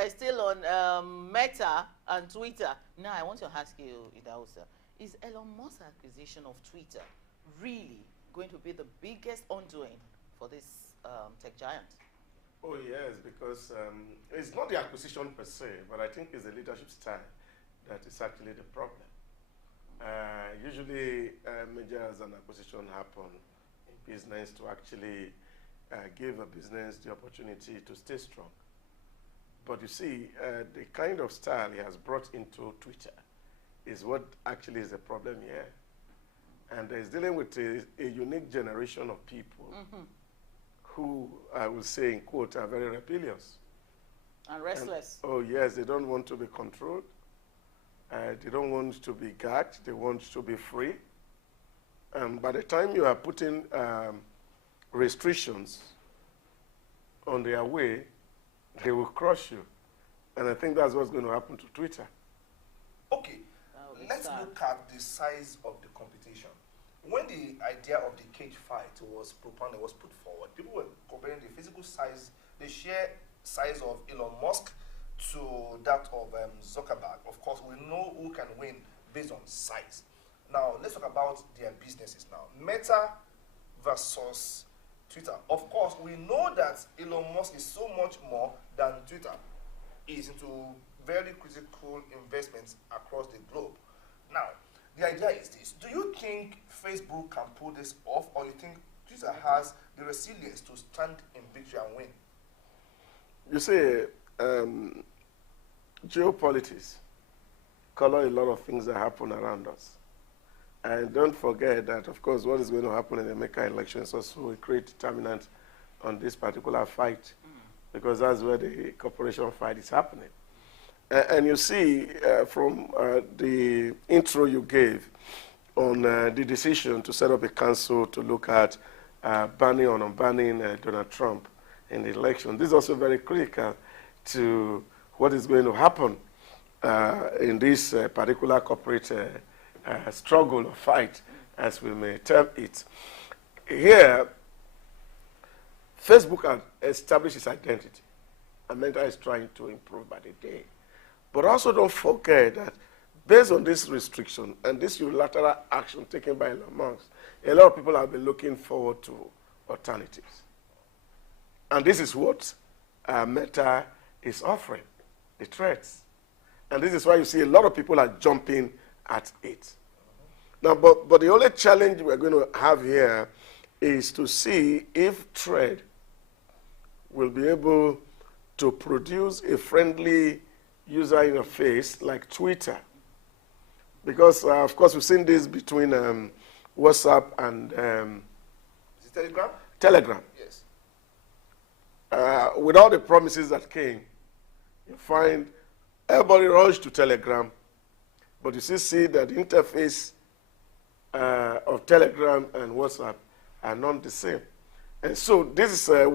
we're still on Meta and Twitter. Now, I want to ask you, Idausa, is Elon Musk's acquisition of Twitter really going to be the biggest undoing for this tech giant? Oh, yes, because it's not the acquisition per se, but I think it's the leadership style that is actually the problem. Usually, mergers and acquisition happen in business to actually give a business the opportunity to stay strong. But you see, the kind of style he has brought into Twitter is what actually is the problem here. And he's dealing with a unique generation of people who, I will say in quote, are very rebellious. And restless. And, oh, yes, they don't want to be controlled. They don't want to be gagged. They want to be free. And by the time you are putting restrictions on their way, they will crush you. And I think that's what's going to happen to Twitter. Okay, let's look at the size of the competition. When the idea of the cage fight was propounded, was put forward, people were comparing the physical size, the sheer size of Elon Musk to that of Zuckerberg. Of course, we know who can win based on size. Now, let's talk about their businesses now. Meta versus Twitter. Of course, we know that Elon Musk is so much more than Twitter. He's into very critical investments across the globe. Now, the idea is this. Do you think Facebook can pull this off, or you think Twitter has the resilience to stand in victory and win? You see, geopolitics color a lot of things that happen around us. And don't forget that, of course, what is going to happen in the American election is also a great determinant on this particular fight, because that's where the corporation fight is happening. And you see from the intro you gave on the decision to set up a council to look at banning or unbanning Donald Trump in the election, this is also very critical to what is going to happen in this particular corporate struggle or fight, as we may term it. Here, Facebook has established its identity, and Meta is trying to improve by the day. But also don't forget that based on this restriction and this unilateral action taken by Elon Musk, a lot of people have been looking forward to alternatives. And this is what Meta is offering, the threats. And this is why you see a lot of people are jumping at it. Now, but the only challenge we're going to have here is to see if Thread will be able to produce a friendly user interface like Twitter. Because, of course, we've seen this between WhatsApp and Is it Telegram? Telegram. Yes. With all the promises that came, you find everybody rushed to Telegram, but you still see that the interface of Telegram and WhatsApp are not the same. And so this is where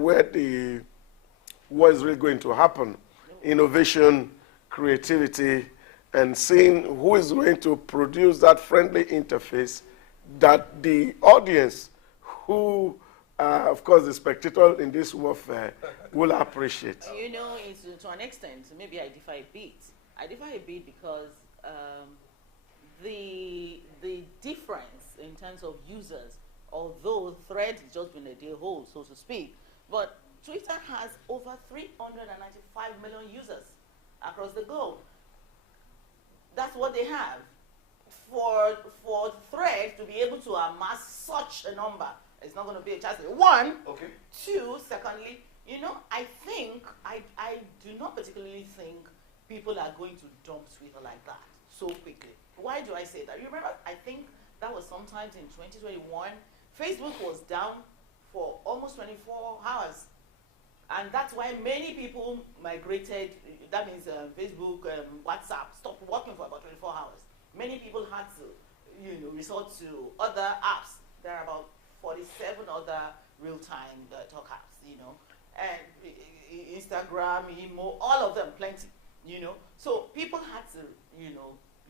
what is really going to happen. Innovation, creativity, and seeing who is going to produce that friendly interface that the audience, who of course the spectator in this warfare, will appreciate. You know, it's, to an extent, maybe I differ a bit. I differ a bit because the difference in terms of users, although Thread has just been a day old, so to speak, but Twitter has over 395 million users across the globe. That's what they have. For Thread to be able to amass such a number, it's not going to be a chance. One, Okay. two, secondly, you know, I do not particularly think people are going to dump Twitter like that so quickly. Why do I say that? You remember, I think that was sometimes in 2021, Facebook was down for almost 24 hours. And that's why many people migrated. That means Facebook, WhatsApp stopped working for about 24 hours. Many people had to, resort to other apps. There are about 47 other real-time talk apps, and Instagram, Imo, all of them, plenty, So people had to,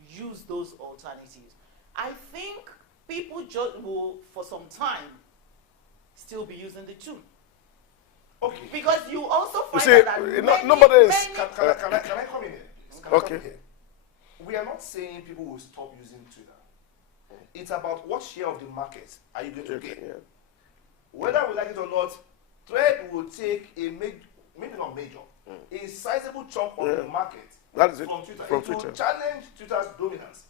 use those alternatives. I think people just will, for some time, still be using the two. Okay. Because you also find see, that nobody is- many Can I come in here? Can I Okay. come in here? We are not saying people will stop using Twitter. It's about what share of the market are you going to Okay, get. yeah. Whether we like it or not, Thread will take a maybe not major, a sizable chunk of the market That is it, from Twitter. from It will Twitter. challenge Twitter's dominance.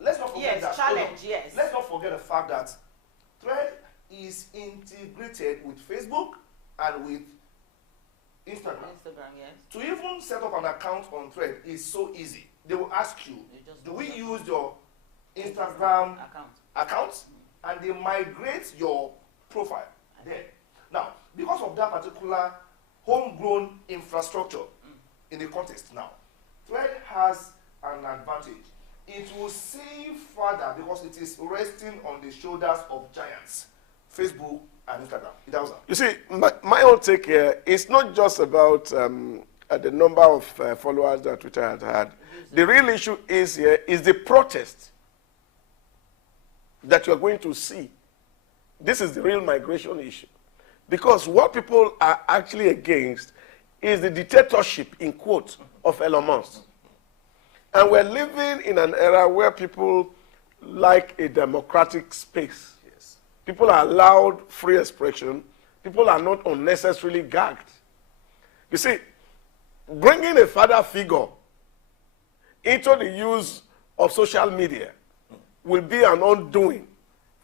Let's not forget Yes, that. challenge, yes. Let's not forget the fact that Thread is integrated with Facebook and with Instagram. Instagram, yes. To even set up an account on Thread is so easy. They will ask you, You just do we don't use your Instagram account. account? And they migrate your profile there. Now, because of that particular homegrown infrastructure in the context now, Thread has an advantage. It will see further because it is resting on the shoulders of giants, Facebook and Instagram. It does that. You see, my own take here is not just about the number of followers that Twitter has had. The real issue is here is the protest that you are going to see. This is the real migration issue. Because what people are actually against is the dictatorship, in quotes, of Elon Musk. And we're living in an era where people like a democratic space. Yes. People are allowed free expression. People are not unnecessarily gagged. You see, bringing a father figure into the use of social media will be an undoing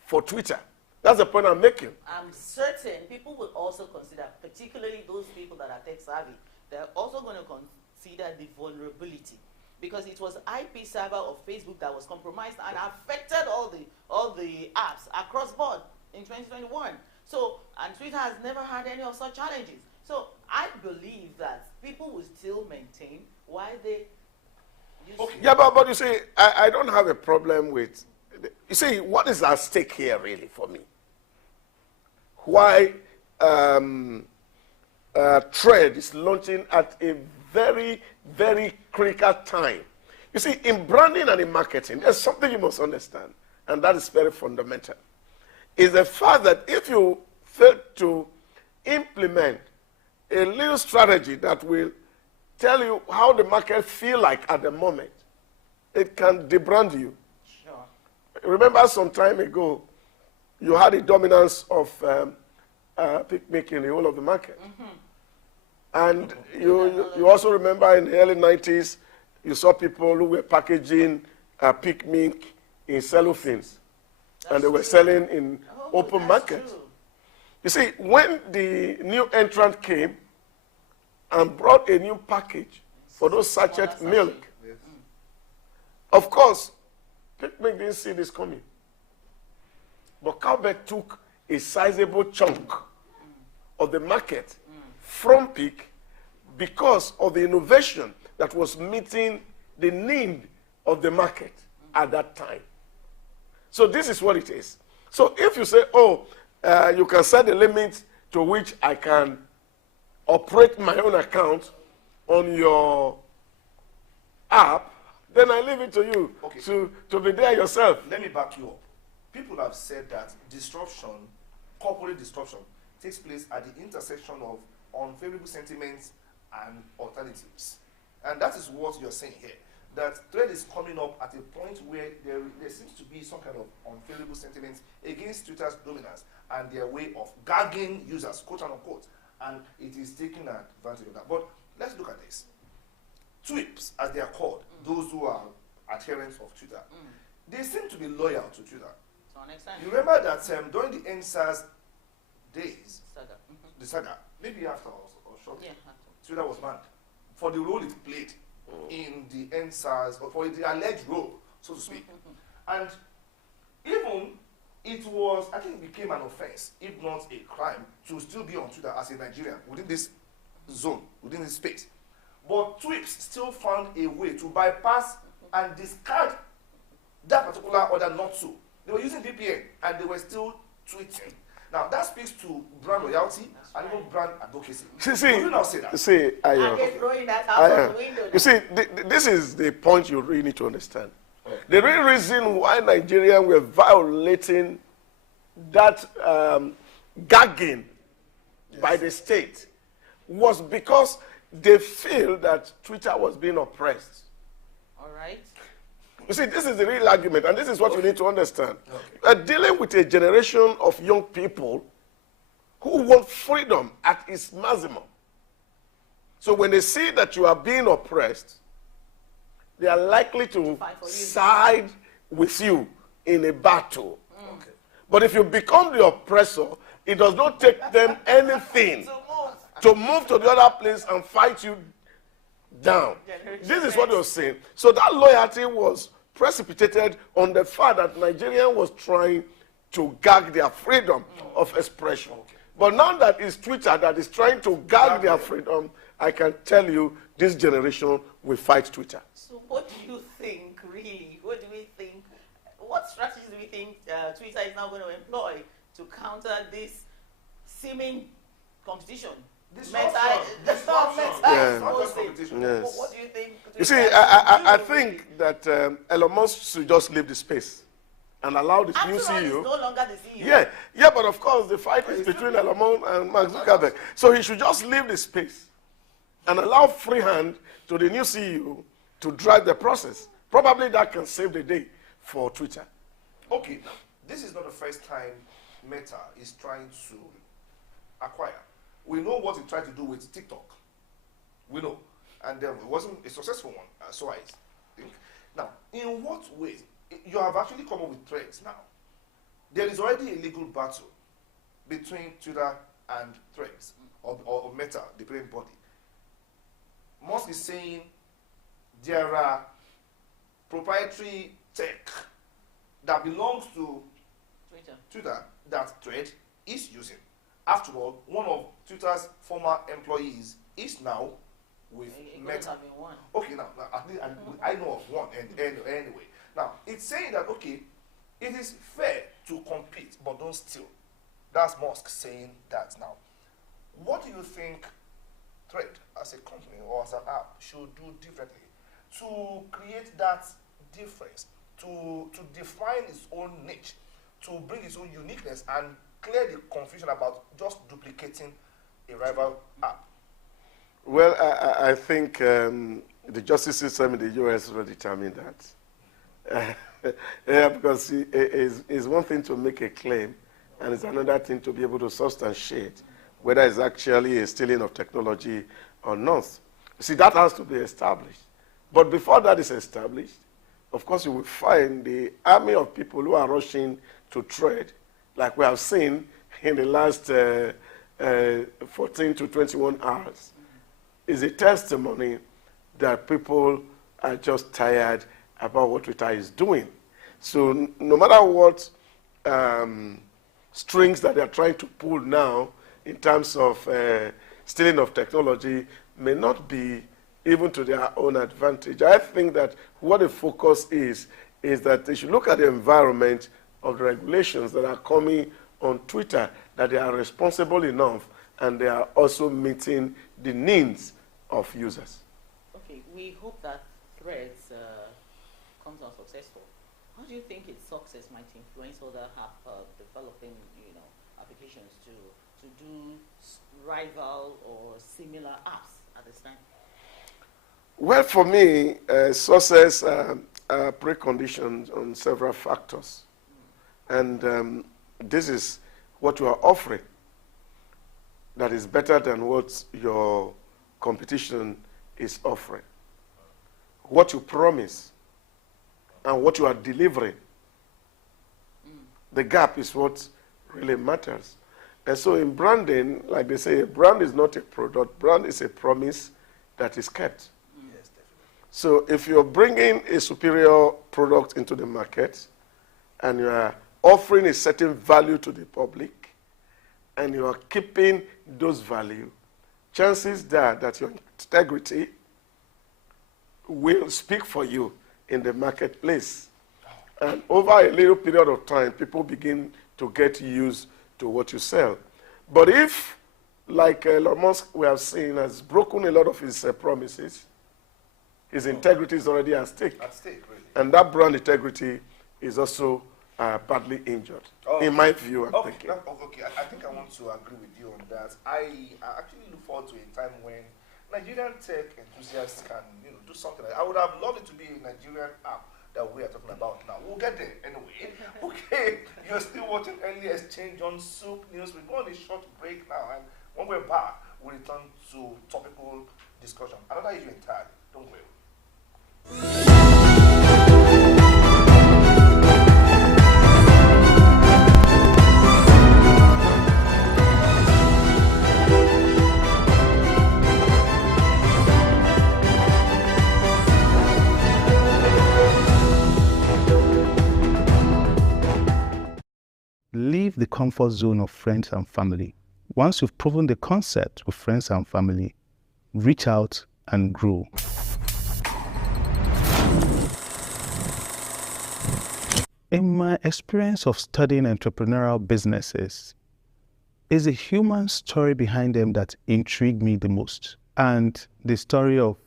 for Twitter. That's the point I'm making. I'm certain people will also consider, particularly those people that are tech savvy, they're also going to consider the vulnerability. Because it was IP server of Facebook that was compromised and affected all the apps across board in 2021. So, and Twitter has never had any of such challenges. So I believe that people will still maintain why they use Yeah, but you see, I don't have a problem with... You see, what is at stake here, really, for me? Why Thread is launching at a very, very critical time. You see, in branding and in marketing, there's something you must understand, and that is very fundamental. Is the fact that if you fail to implement a little strategy that will tell you how the market feel like at the moment, it can debrand you. Sure. Remember some time ago, you had a dominance of picnic in the whole of the market. And you also remember in the early 90s, you saw people who were packaging picnic in cellophane. And they were selling in open market. True. You see, when the new entrant came and brought a new package for those sachet milk, Yes. of course, Picnic didn't see this coming. But Cowbell took a sizable chunk of the market from Peak because of the innovation that was meeting the need of the market at that time. So this is what it is. So if you say, oh, you can set a limit to which I can operate my own account on your app, then I leave it to you Okay. to be there yourself. Let me back you up. People have said that disruption, corporate disruption, takes place at the intersection of unfavorable sentiments and alternatives. And that is what you're saying here. That Thread is coming up at a point where there seems to be some kind of unfavorable sentiments against Twitter's dominance and their way of gagging users, quote unquote. And it is taking advantage of that. But let's look at this. Tweeps, as they are called, those who are adherents of Twitter, they seem to be loyal to Twitter. To an extent. You remember that during the NSAS days, Saga. the saga, maybe after or shortly, Yeah. Twitter was banned for the role it played in the NSAS, or for the alleged role, so to speak. And even it was, I think it became an offense, if not a crime, to still be on Twitter as a Nigerian within this zone, within this space. But Tweeps still found a way to bypass and discard that particular order not so. They were using VPN and they were still tweeting. Now that speaks to brand loyalty and even brand advocacy. Would you now say that? I get throwing that out of the window. You see, this is the point you really need to understand. The real reason why Nigerians were violating that gagging by the state was because they feel that Twitter was being oppressed. All right. You see, this is the real argument, and this is what you need to understand. We're dealing with a generation of young people who want freedom at its maximum. So when they see that you are being oppressed, they are likely to side with you in a battle. Okay. But if you become the oppressor, it does not take them anything to move to the other place and fight you down. This is what you're saying. So that loyalty was precipitated on the fact that Nigeria was trying to gag their freedom of expression. But now that it's Twitter that is trying to gag their freedom, I can tell you this generation will fight Twitter. So what do you think, really? What do we think? What strategies do we think Twitter is now going to employ to counter this seeming competition? Competition. Yes. What do you think? You see, I think that Elon Musk should just leave the space and allow the new After all, CEO. he's no longer the CEO. Yeah, but of course the fight is between Elon Musk and Mark Zuckerberg. So he should just leave the space and allow free hand to the new CEO to drive the process. Probably that can save the day for Twitter. Okay, now, this is not the first time Meta is trying to acquire. We know what he tried to do with TikTok. We know. And it wasn't a successful one, so I think. Now, in what ways? You have actually come up with Threads now. There is already a legal battle between Twitter and Threads, or Meta, the parent body. Musk is saying there are proprietary tech that belongs to Twitter that Thread is using. After all, one of Twitter's former employees is now with Meta. Okay, now I know of one, and anyway. Now, it's saying that, okay, it is fair to compete, but don't steal. That's Musk saying that now. What do you think Thread, as a company or as an app, should do differently to create that difference, to define its own niche, to bring its own uniqueness and clear the confusion about just duplicating a rival app? Well, I think the justice system in the U.S. will determine that. Yeah, because it's one thing to make a claim, and it's another thing to be able to substantiate whether it's actually a stealing of technology or not. See, that has to be established. But before that is established, of course, you will find the army of people who are rushing to trade, like we have seen in the last 14 to 21 hours, is a testimony that people are just tired about what Twitter is doing. So no matter what strings that they are trying to pull now in terms of stealing of technology may not be even to their own advantage. I think that what the focus is that they should look at the environment of the regulations that are coming on Twitter, that they are responsible enough and they are also meeting the needs of users. Okay, we hope that Threads comes out successful. How do you think its success might influence other developing, applications to do rival or similar apps at this time? Well, for me, success are preconditions on several factors. And this is what you are offering that is better than what your competition is offering. What you promise and what you are delivering. The gap is what really matters. And so in branding, like they say, a brand is not a product. Brand is a promise that is kept. Yes, definitely. So if you're bringing a superior product into the market and you are offering a certain value to the public and you are keeping those value, chances are that your integrity will speak for you in the marketplace. And over a little period of time, people begin to get used to what you sell. But if, like Elon Musk we have seen, has broken a lot of his promises, his integrity is already at stake. At stake, really. And that brand integrity is also badly injured. Oh, in my view, I'm okay, thinking. okay. I think I want to agree with you on that. I actually look forward to a time when Nigerian tech enthusiasts can, do something like that. I would have loved it to be a Nigerian app that we are talking about now. We'll get there anyway. Okay, you're still watching Early Exchange on Soup News. We're going on a short break now, and when we're back, we'll return to topical discussion. Another issue entirely. Don't worry. Leave the comfort zone of friends and family. Once you've proven the concept with friends and family, reach out and grow. In my experience of studying entrepreneurial businesses, it's the human story behind them that intrigued me the most. And the story of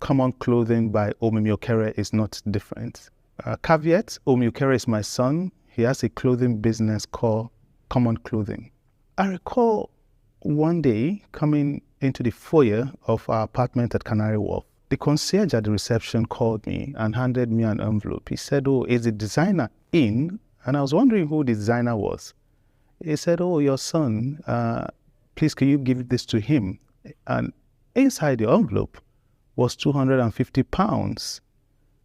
Common Clothing by Omimi Okere is not different. Caveat, Omimi Okere is my son. He has a clothing business called Common Clothing. I recall one day coming into the foyer of our apartment at Canary Wharf. The concierge at the reception called me and handed me an envelope. He said, "Oh, is the designer in?" And I was wondering who the designer was. He said, "Oh, your son, please can you give this to him?" And inside the envelope was £250.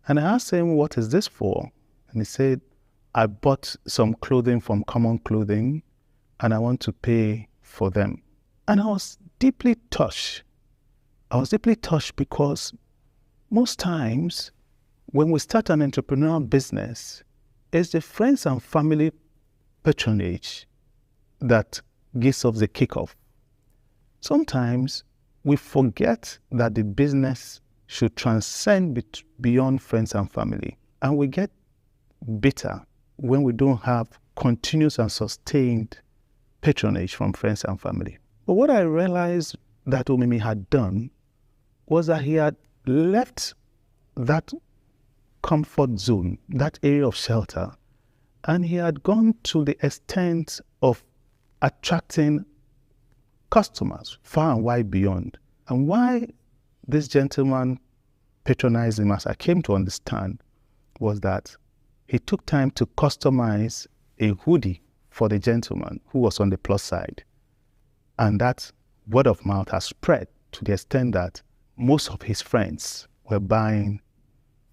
And I asked him, "What is this for?" And he said, "I bought some clothing from Common Clothing and I want to pay for them." And I was deeply touched. I was deeply touched because most times when we start an entrepreneurial business, it's the friends and family patronage that gives us the kickoff. Sometimes we forget that the business should transcend beyond friends and family, and we get bitter when we don't have continuous and sustained patronage from friends and family. But what I realized that Omimi had done was that he had left that comfort zone, that area of shelter, and he had gone to the extent of attracting customers far and wide beyond. And why this gentleman patronized him, as I came to understand, was that he took time to customize a hoodie for the gentleman who was on the plus side. And that word of mouth has spread to the extent that most of his friends were buying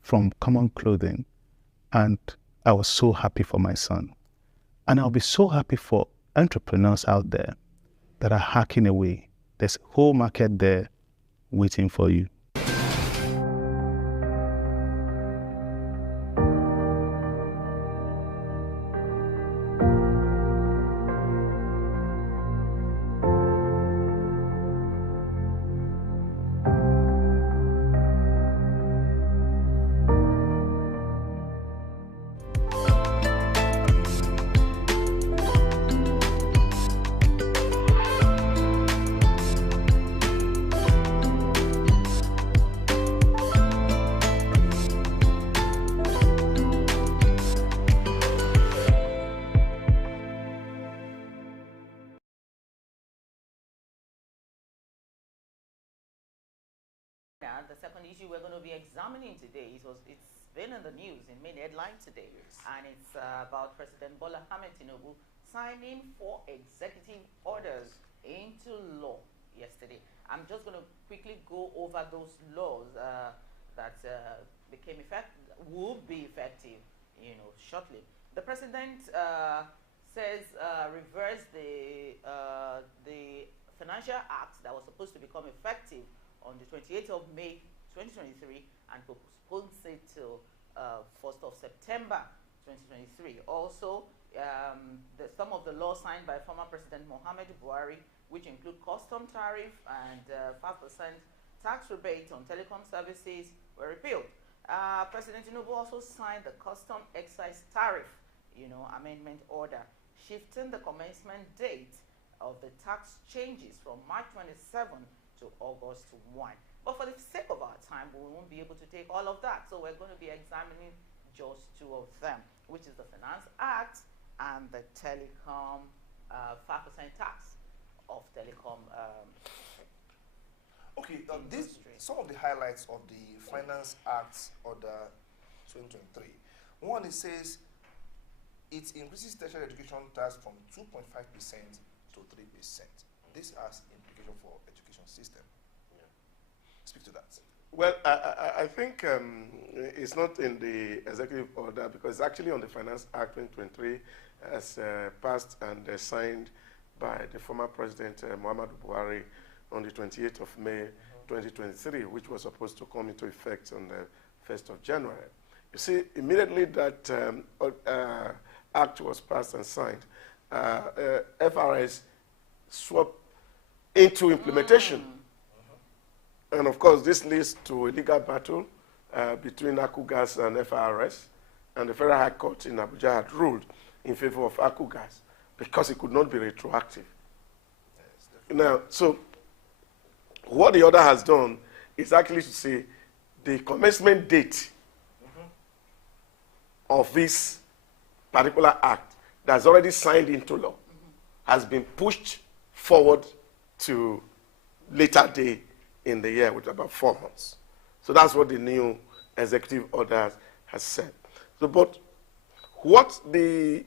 from Common Clothing. And I was so happy for my son. And I'll be so happy for entrepreneurs out there that are hacking away. There's a whole market there waiting for you. The second issue we're going to be examining today it's been in the news in main headline today, and it's about President Bola Ahmed Tinubu signing 4 executive orders into law yesterday. I'm just going to quickly go over those laws that became will be effective, shortly. The president says reverse the financial act that was supposed to become effective on the 28th of May 2023 and postpones it till 1st of September 2023. Also, some of the laws signed by former President Muhammadu Buhari, which include custom tariff and 5% tax rebate on telecom services, were repealed. President Tinubu also signed the custom excise tariff, amendment order, shifting the commencement date of the tax changes from March 27 to August 1. But for the sake of our time, we won't be able to take all of that. So we're going to be examining just two of them, which is the Finance Act and the Telecom 5% tax of telecom. Okay, some of the highlights of the Finance Act Order 2023. One, it says it increases tertiary education tax from 2.5% to 3%. This has implication for education system. Speak to that. Well, I think it's not in the executive order because it's actually on the Finance Act 2023 as passed and signed by the former President Muhammadu Buhari on the 28th of May 2023, which was supposed to come into effect on the 1st of January. You see, immediately that act was passed and signed, FRS swapped into implementation. And of course, this leads to a legal battle between ACUGAS and FRS. And the Federal High Court in Abuja had ruled in favor of ACUGAS because it could not be retroactive. Yes, now, so what the order has done is actually to say the commencement date of this particular act that's already signed into law has been pushed forward to later day in the year with about 4 months. So that's what the new executive order has said. So, but what the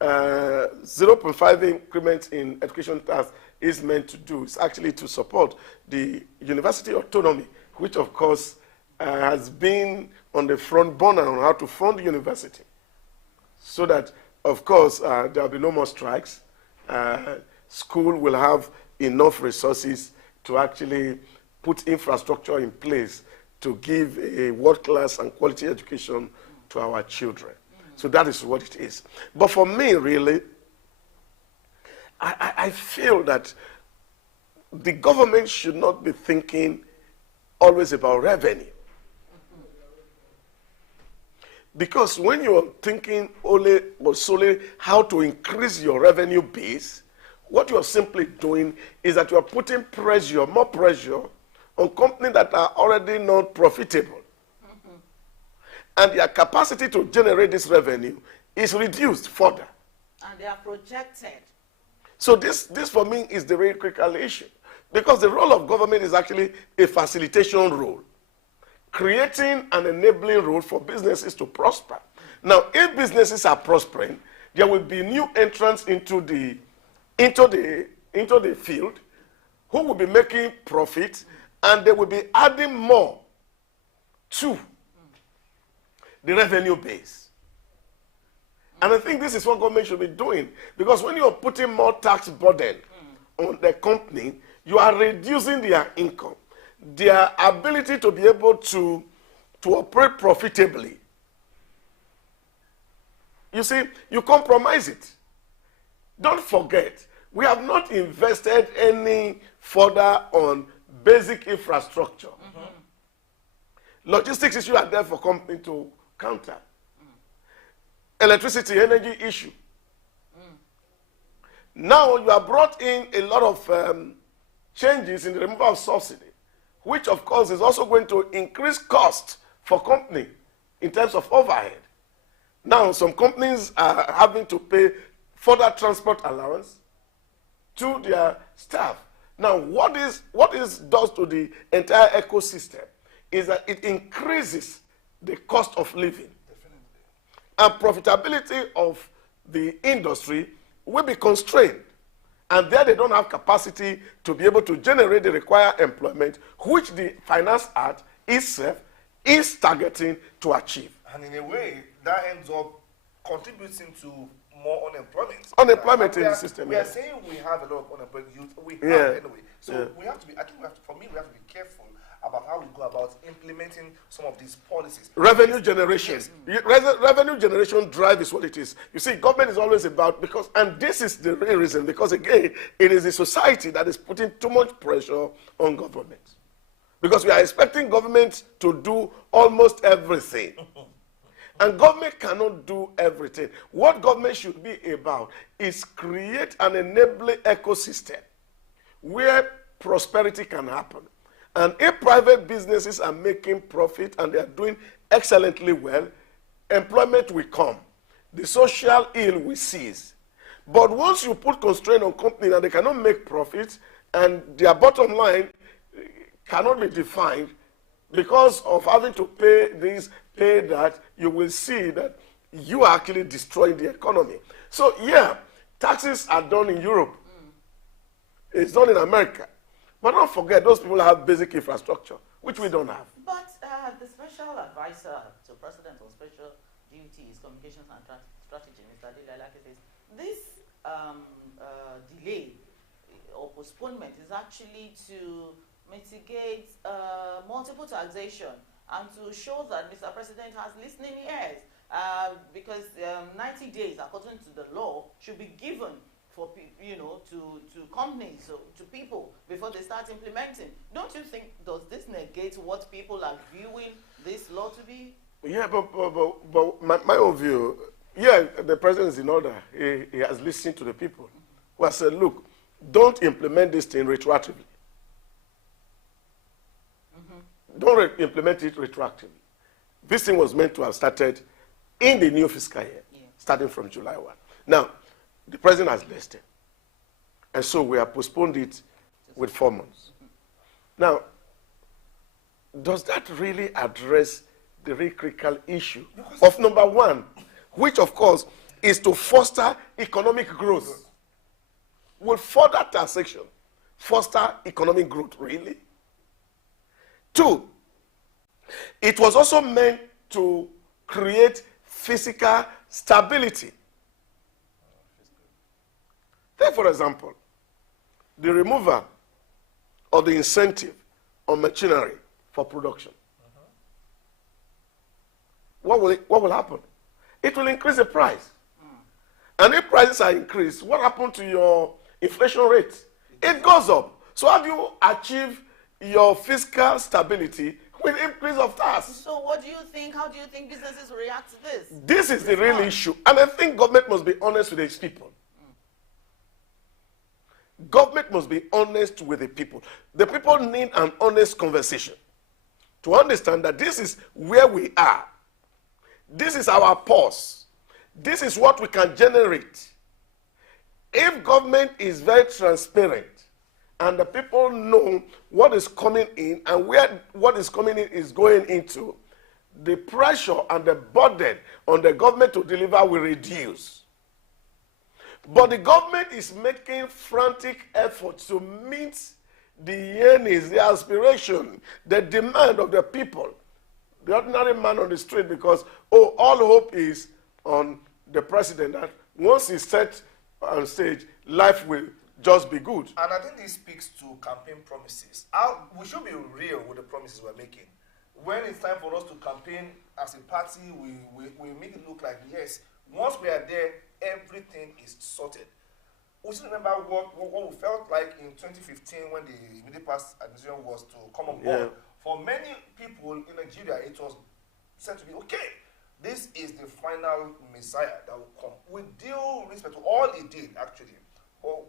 0.5 increment in education tax is meant to do is actually to support the university autonomy, which of course has been on the front burner on how to fund the university. So that, of course, there will be no more strikes. School will have enough resources to actually put infrastructure in place to give a world-class and quality education to our children. So that is what it is. But for me, really, I feel that the government should not be thinking always about revenue. Because when you are thinking only or solely how to increase your revenue base, what you are simply doing is that you are putting pressure, more pressure, on companies that are already not profitable. And their capacity to generate this revenue is reduced further. And they are projected. So this for me is the very critical issue. Because the role of government is actually a facilitation role, creating an enabling role for businesses to prosper. Now, if businesses are prospering, there will be new entrants into the field who will be making profit, and they will be adding more to the revenue base. And I think this is what government should be doing, because when you're putting more tax burden on the company, you are reducing their income, their ability to be able to operate profitably. You see, you compromise it. Don't forget, we have not invested any further on basic infrastructure. Logistics issues are there for company to counter. Electricity, energy issue. Now you have brought in a lot of changes in the removal of subsidy, which of course is also going to increase cost for company in terms of overhead. Now some companies are having to pay further transport allowance to their staff. Now what is does to the entire ecosystem is that it increases the cost of living. Definitely. And profitability of the industry will be constrained. And there they don't have capacity to be able to generate the required employment, which the Finance Act itself is targeting to achieve. And in a way, that ends up contributing to more unemployment. Unemployment in the system. We are saying we have a lot of unemployed youth. We have anyway. So we have to be, I think we have to, for me, we have to be careful about how we go about implementing some of these policies. Revenue generation. Revenue generation drive is what it is. You see, government is always about, because, and this is the real reason, because again, it is the society that is putting too much pressure on government. Because we are expecting government to do almost everything. And government cannot do everything. What government should be about is create an enabling ecosystem where prosperity can happen. And if private businesses are making profit and they are doing excellently well, employment will come, the social ill will cease. But once you put constraint on companies and they cannot make profits and their bottom line cannot be defined because of having to pay this, pay that, you will see that you are actually destroying the economy. So yeah, taxes are done in Europe. It's done in America. But don't forget, those people have basic infrastructure, which we don't have. But the special advisor to President on Special Duties, Communications and Strategy, Mr. Adeleke, says this delay or postponement is actually to mitigate multiple taxation and to show that Mr. President has listening ears, because 90 days, according to the law, should be given for to companies, so to people, before they start implementing. Don't you think, does this negate what people are viewing this law to be? Yeah, but my own view, yeah, the president is in order. He has listened to the people who have said, look, don't implement this thing retroactively. Don't implement it retroactively. This thing was meant to have started in the new fiscal year, starting from July 1. Now, the president has listened, and so we have postponed it with 4 months. Now, does that really address the real critical issue of number one, which of course is to foster economic growth? Will further taxation foster economic growth, really? 2, it was also meant to create physical stability. Take, for example, the removal of the incentive on machinery for production. What will happen? It will increase the price. And if prices are increased, what happened to your inflation rate? It goes up. So how do you achieve your fiscal stability with increase of tax? So what do you think? How do you think businesses react to this? This is the real issue. And I think government must be honest with its people. Government must be honest with the people. The people need an honest conversation to understand that this is where we are. This is our pulse. This is what we can generate. If government is very transparent and the people know what is coming in and where what is coming in is going into, the pressure and the burden on the government to deliver will reduce. But the government is making frantic efforts to meet the yearnings, the aspiration, the demand of the people, the ordinary man on the street, because, all hope is on the president that once he's set on stage, life will just be good. And I think this speaks to campaign promises. We should be real with the promises we're making. When it's time for us to campaign as a party, we make it look like, yes, once we are there, everything is sorted. We should remember what we felt like in 2015 when the immediate past administration was to come on board. Yeah. For many people in Nigeria, it was said to be, okay, this is the final Messiah that will come. With due respect to all he did, actually, but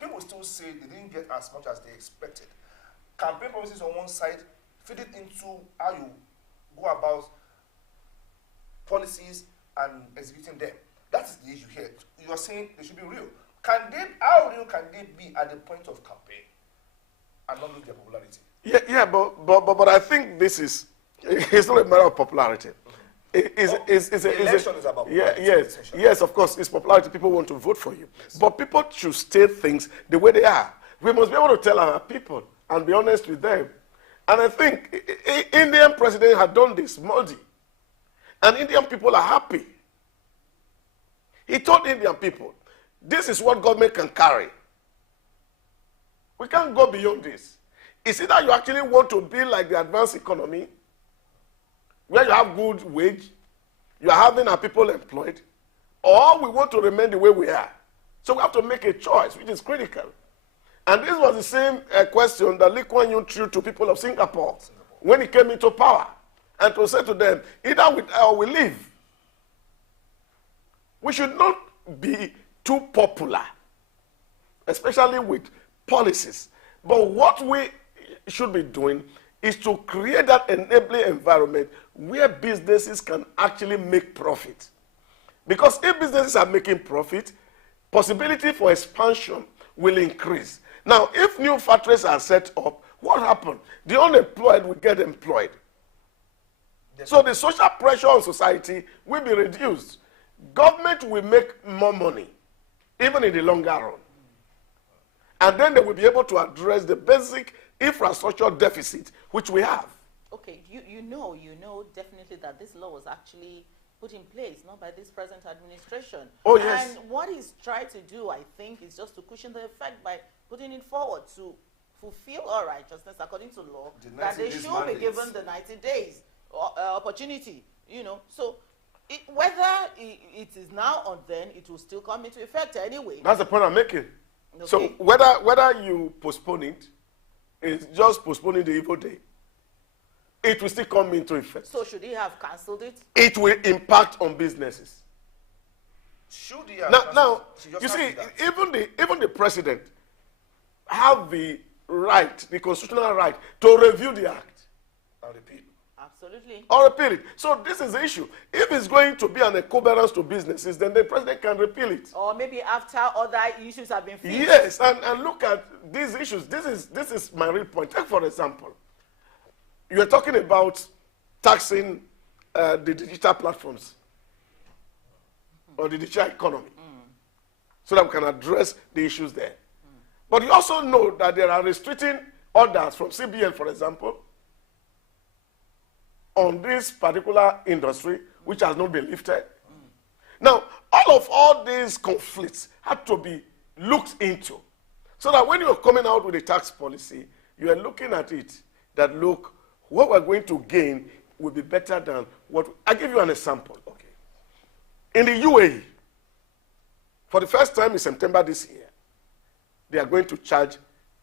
people still say they didn't get as much as they expected. Campaign promises on one side, feed it into how you go about policies and executing them. That is the issue here. You are saying they should be real. How real can they be at the point of campaign and not lose their popularity? Yeah, but I think this is, it's not a matter of popularity. Election is about popularity. Yes, of course, it's popularity. People want to vote for you. Yes. But people should state things the way they are. We must be able to tell our people and be honest with them. And I think Indian president had done this, Modi. And Indian people are happy. He told Indian people, this is what government can carry. We can't go beyond this. It's either you actually want to be like the advanced economy, where you have good wage, you are having our people employed, or we want to remain the way we are. So we have to make a choice, which is critical. And this was the same question that Lee Kuan Yew threw to people of Singapore when he came into power, and to say to them, either we die or we leave. We should not be too popular, especially with policies. But what we should be doing is to create that enabling environment where businesses can actually make profit. Because if businesses are making profit, possibility for expansion will increase. Now, if new factories are set up, what happens? The unemployed will get employed. Yes. So the social pressure on society will be reduced. Government will make more money, even in the longer run. And then they will be able to address the basic infrastructure deficit which we have. Okay, you know definitely that this law was actually put in place, not by this present administration. Oh, yes. And what he's trying to do, I think, is just to cushion the effect by putting it forward to fulfill all righteousness according to law, that they should be given the 90 days opportunity, So whether it is now or then, it will still come into effect anyway. That's the point I'm making. Okay. So whether you postpone it, it's just postponing the evil day. It will still come into effect. So should he have cancelled it? It will impact on businesses. Should he have Now She just you see, asked even the president have the right, the constitutional right, to review the act. I'll repeat. Absolutely. Or repeal it. So this is the issue. If it's going to be an encumbrance to businesses, then the president can repeal it. Or maybe after other issues have been fixed. Yes, and look at these issues. This is my real point. Take for example, you are talking about taxing the digital platforms or the digital economy, so that we can address the issues there. But you also know that there are restricting orders from CBN, for example, on this particular industry, which has not been lifted. Now, all these conflicts have to be looked into, so that when you're coming out with a tax policy, you are looking at it that, look, what we're going to gain will be better than what... I'll give you an example. Okay. In the UAE, for the first time in September this year, they are going to charge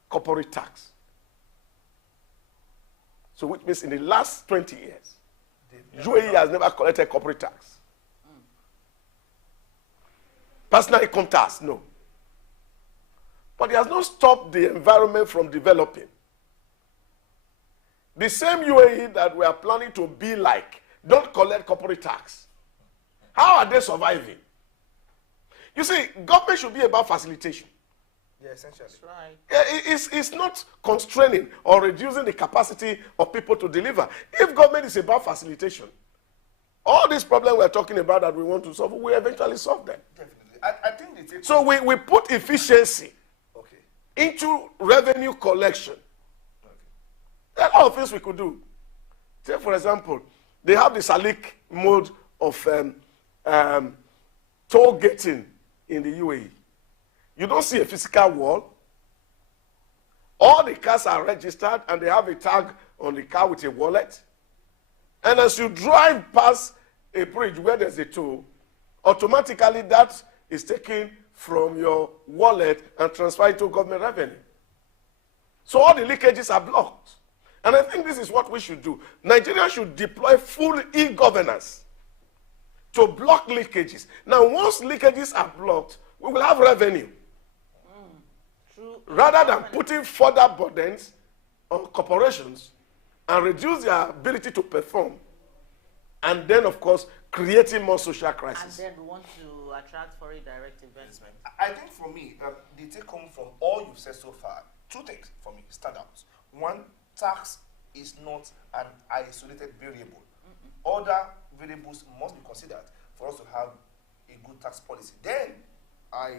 corporate tax. So which means in the last 20 years, UAE has never collected corporate tax. Personal income tax, no. But it has not stopped the environment from developing. The same UAE that we are planning to be like don't collect corporate tax. How are they surviving? You see, government should be about facilitation. Yeah, essentially. That's right. It's not constraining or reducing the capacity of people to deliver. If government is about facilitation, all these problems we're talking about that we want to solve, we eventually solve them. Definitely. I think they take... So we put efficiency Okay. into revenue collection. Okay. There are a lot of things we could do. Say, for example, they have the Salik mode of toll gating in the UAE. You don't see a physical wall. All the cars are registered and they have a tag on the car with a wallet. And as you drive past a bridge where there's a toll, automatically that is taken from your wallet and transferred to government revenue. So all the leakages are blocked. And I think this is what we should do. Nigeria should deploy full e-governance to block leakages. Now, once leakages are blocked, we will have revenue. True. Rather than putting further burdens on corporations and reduce their ability to perform, and then, of course, creating more social And crisis. then we want to attract foreign direct investment. I think for me, the take home from all you've said so far, two things for me stand out. One, tax is not an isolated variable. Other variables must be considered for us to have a good tax policy. Then, I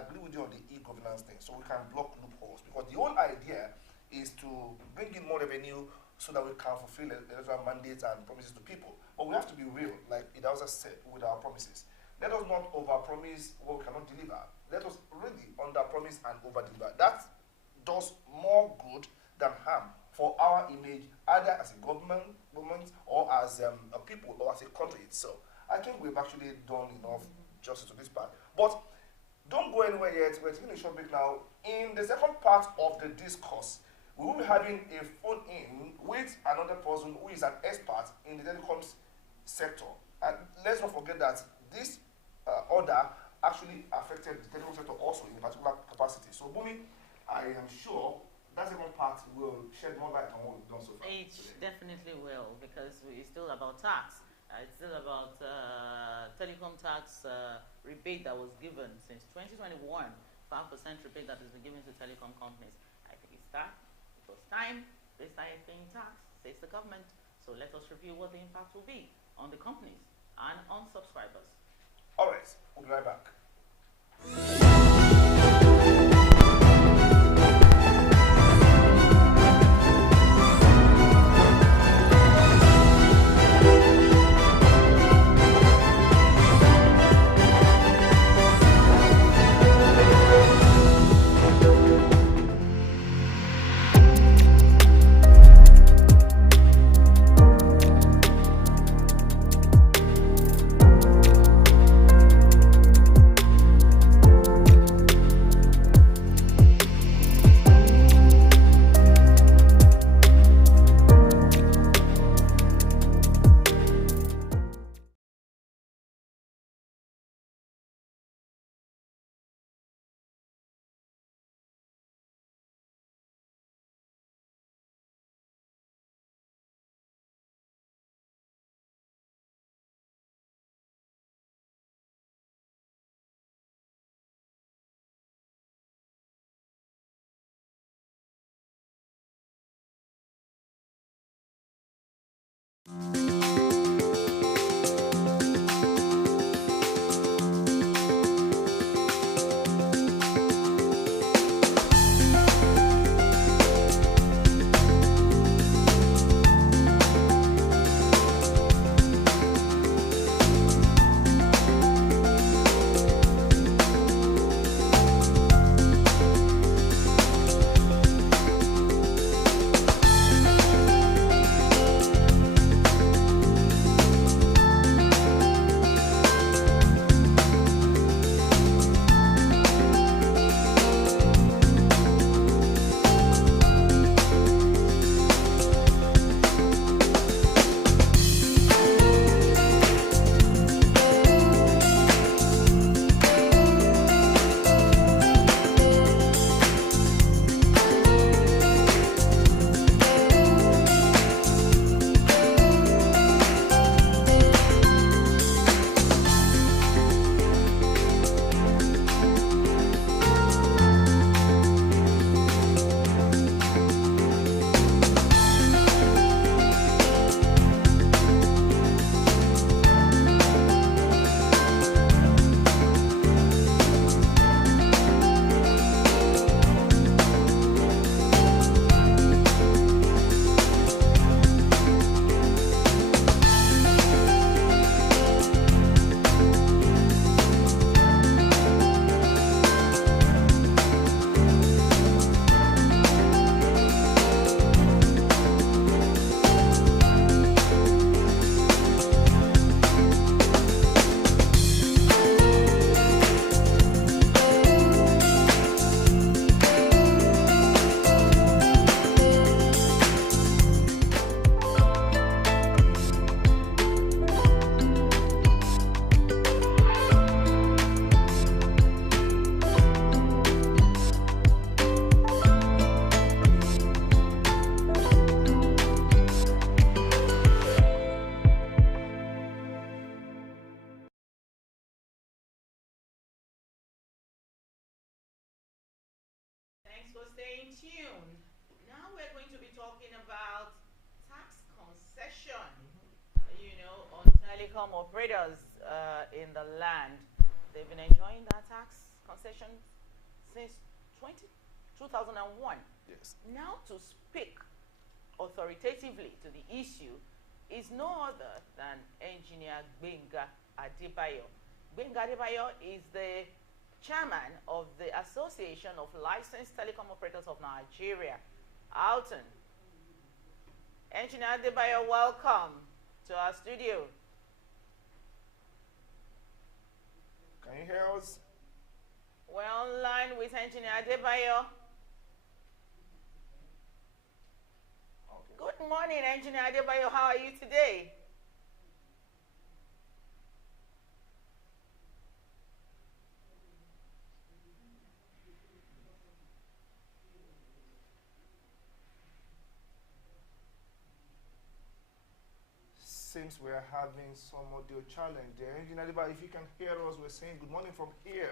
agree with you on the e-governance thing, so we can block loopholes. Because the whole idea is to bring in more revenue so that we can fulfill electoral mandates and promises to people. But we have to be real, like Idahosa said, with our promises. Let us not overpromise what we cannot deliver. Let us really underpromise and overdeliver. That does more good than harm for our image, either as a government or as a people or as a country itself. I think we've actually done enough justice to this part. But don't go anywhere yet. We're taking a short break now. In the second part of the discourse, we will be having a phone-in with another person who is an expert in the telecoms sector. And let's not forget that this order actually affected the telecom sector also in a particular capacity. So, Bumi, I am sure that second part will shed more light on what we've done so far. It definitely will, because it's still about tax. It's still about telecom tax rebate that was given since 2021, 5% rebate that has been given to telecom companies. I think it's time. It was time they started paying tax, says the government. So let us review what the impact will be on the companies and on subscribers. All right, we'll be right back. Thanks for staying tuned. Now we're going to be talking about tax concession, on telecom operators in the land. They've been enjoying that tax concession since 2001. Yes. Now to speak authoritatively to the issue is no other than Engineer Gbenga Adebayo. Gbenga Adebayo is the chairman of the Association of Licensed Telecom Operators of Nigeria, ALTON. Engineer Adebayo, welcome to our studio. Can you hear us? We're online with Engineer Adebayo. Okay. Good morning, Engineer Adebayo. How are you today? seems we're having some audio challenge there. Engineer Adiba, if you can hear us, we're saying good morning from here.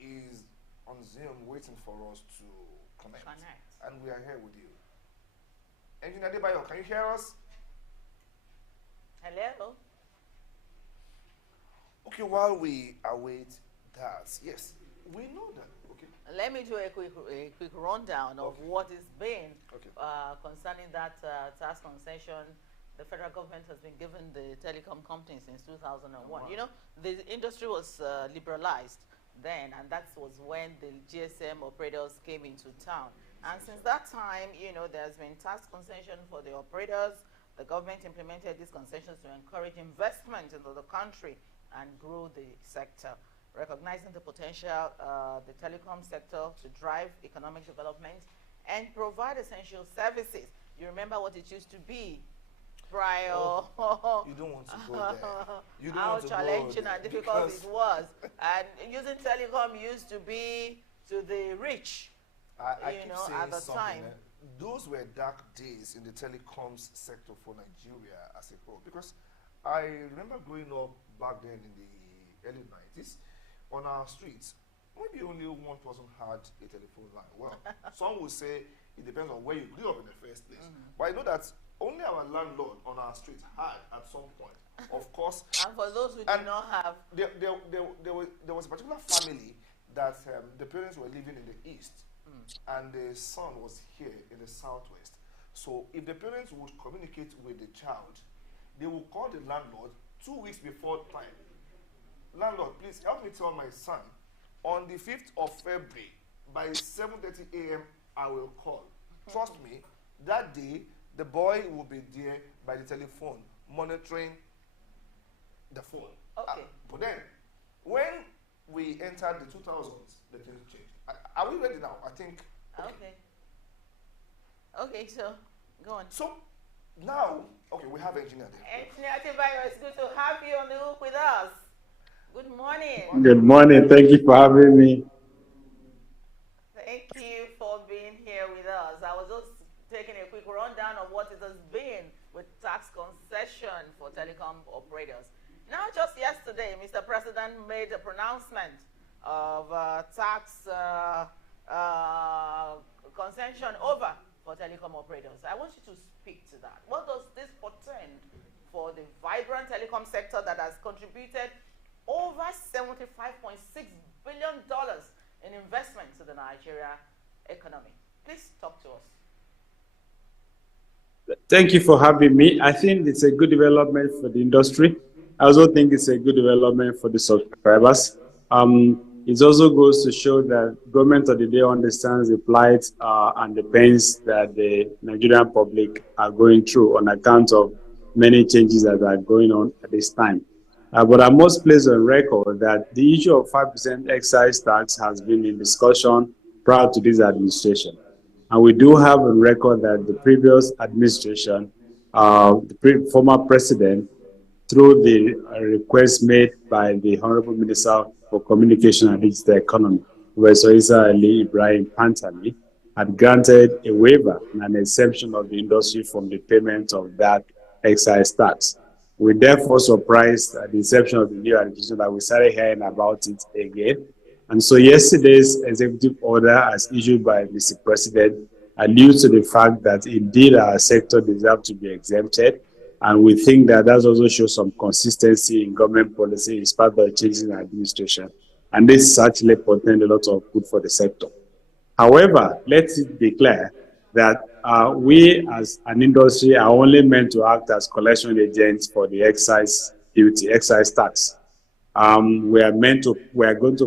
Is on Zoom waiting for us to connect. And we are here with you. Engineer Adiba, can you hear us? Hello. Okay, while we await that, yes, we know that. Okay. Let me do a quick rundown of what is being concerning that tax concession the federal government has been given the telecom company since 2001. You know, the industry was liberalized then, and that was when the GSM operators came into town. And since that time, you know, there's been tax concession for the operators. The government implemented these concessions to encourage investment into the country and grow the sector, recognizing the potential the telecom sector to drive economic development and provide essential services. You remember what it used to be prior. Oh, you don't want to go there. You don't how want to challenging go and difficult it was. And using telecom used to be to the rich, I you keep know, saying at the something, time. those were dark days in the telecoms sector for Nigeria as a whole. Because I remember growing up back then in the early 90s, on our streets, maybe only one person had a telephone line. Well, some would say it depends on where you grew up in the first place. But I know that only our landlord on our street had at some point. Of course. And for those who did not have, there was a particular family that the parents were living in the east, and the son was here in the southwest. So if the parents would communicate with the child, they would call the landlord 2 weeks before time. Landlord, please help me tell my son, on the 5th of February, by 7:30 a.m., I will call. Trust me, that day, the boy will be there by the telephone, monitoring the phone. Okay. But then, when we entered the 2000s, the things changed. Are we ready now? I think. Okay. Okay, so go on. So now, okay, we have engineer there. Engineer Adibayo, it's good to have you on the hook with us. Good morning. Good morning. Thank you for having me. Thank you for being here with us. I was just taking a quick rundown of what it has been with tax concession for telecom operators. Now, just yesterday, Mr. President made a pronouncement of tax concession over for telecom operators. I want you to speak to that. What does this portend for the vibrant telecom sector that has contributed over $75.6 billion in investment to the Nigeria economy? Please talk to us. Thank you for having me. I think it's a good development for the industry. I also think it's a good development for the subscribers. It also goes to show that government of the day understands the plight and the pains that the Nigerian public are going through on account of many changes that are going on at this time. But I must place on record that the issue of 5% excise tax has been in discussion prior to this administration. And we do have a record that the previous administration, the former president, through the request made by the Honorable Minister for Communication and Digital Economy, Professor Isa Ali Ibrahim Pantami, had granted a waiver and an exemption of the industry from the payment of that excise tax. We therefore surprised at the inception of the new administration that we started hearing about it again. And so yesterday's executive order as issued by Mr. President alludes to the fact that indeed our sector deserves to be exempted. And we think that that also shows some consistency in government policy in spite of the changes in administration. And this certainly portends a lot of good for the sector. However, let's declare that we as an industry are only meant to act as collection agents for the excise duty, excise tax. We are going to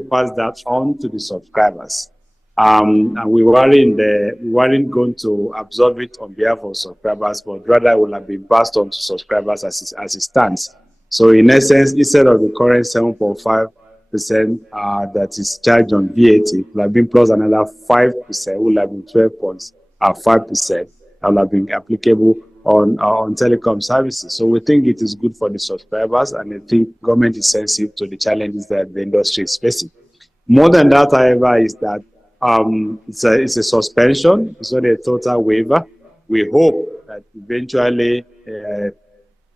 pass that on to the subscribers. And we weren't going to absorb it on behalf of subscribers, but rather it will have been passed on to subscribers as it stands. So in essence, instead of the current 7.5% that is charged on VAT, it will have been plus another 5%, will have been 12.5% that will have been applicable on telecom services. So we think it is good for the subscribers, and I think government is sensitive to the challenges that the industry is facing. More than that, however, is that it's a suspension. It's not a total waiver. We hope that eventually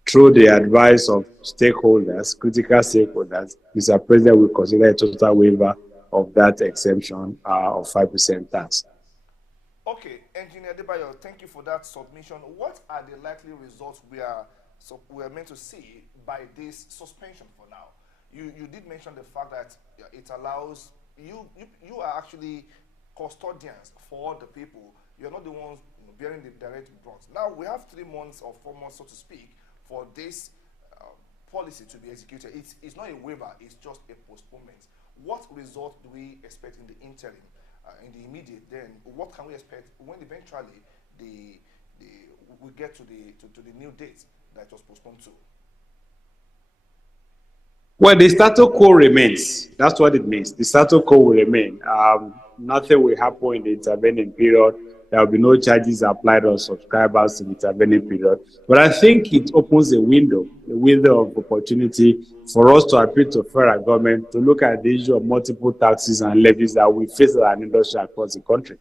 through the advice of stakeholders, critical stakeholders, Mr. President will consider a total waiver of that exemption of 5% tax. Okay, Engineer Adebayo, thank you for that submission. What are the likely results we are meant to see by this suspension for now? You did mention the fact that it allows you are actually custodians for the people. You're not the ones bearing the direct brunt. Now we have 3 months or 4 months, so to speak, for this policy to be executed. It's not a waiver, it's just a postponement. What result do we expect in the interim, in the immediate? Then what can we expect when eventually we get to the new date that it was postponed to? Well, the status quo remains. That's what it means. The status quo will remain. Nothing will happen in the intervening period. There will be no charges applied on subscribers in the intervening period. But I think it opens a window of opportunity for us to appeal to federal government to look at the issue of multiple taxes and levies that we face as an industry across the country.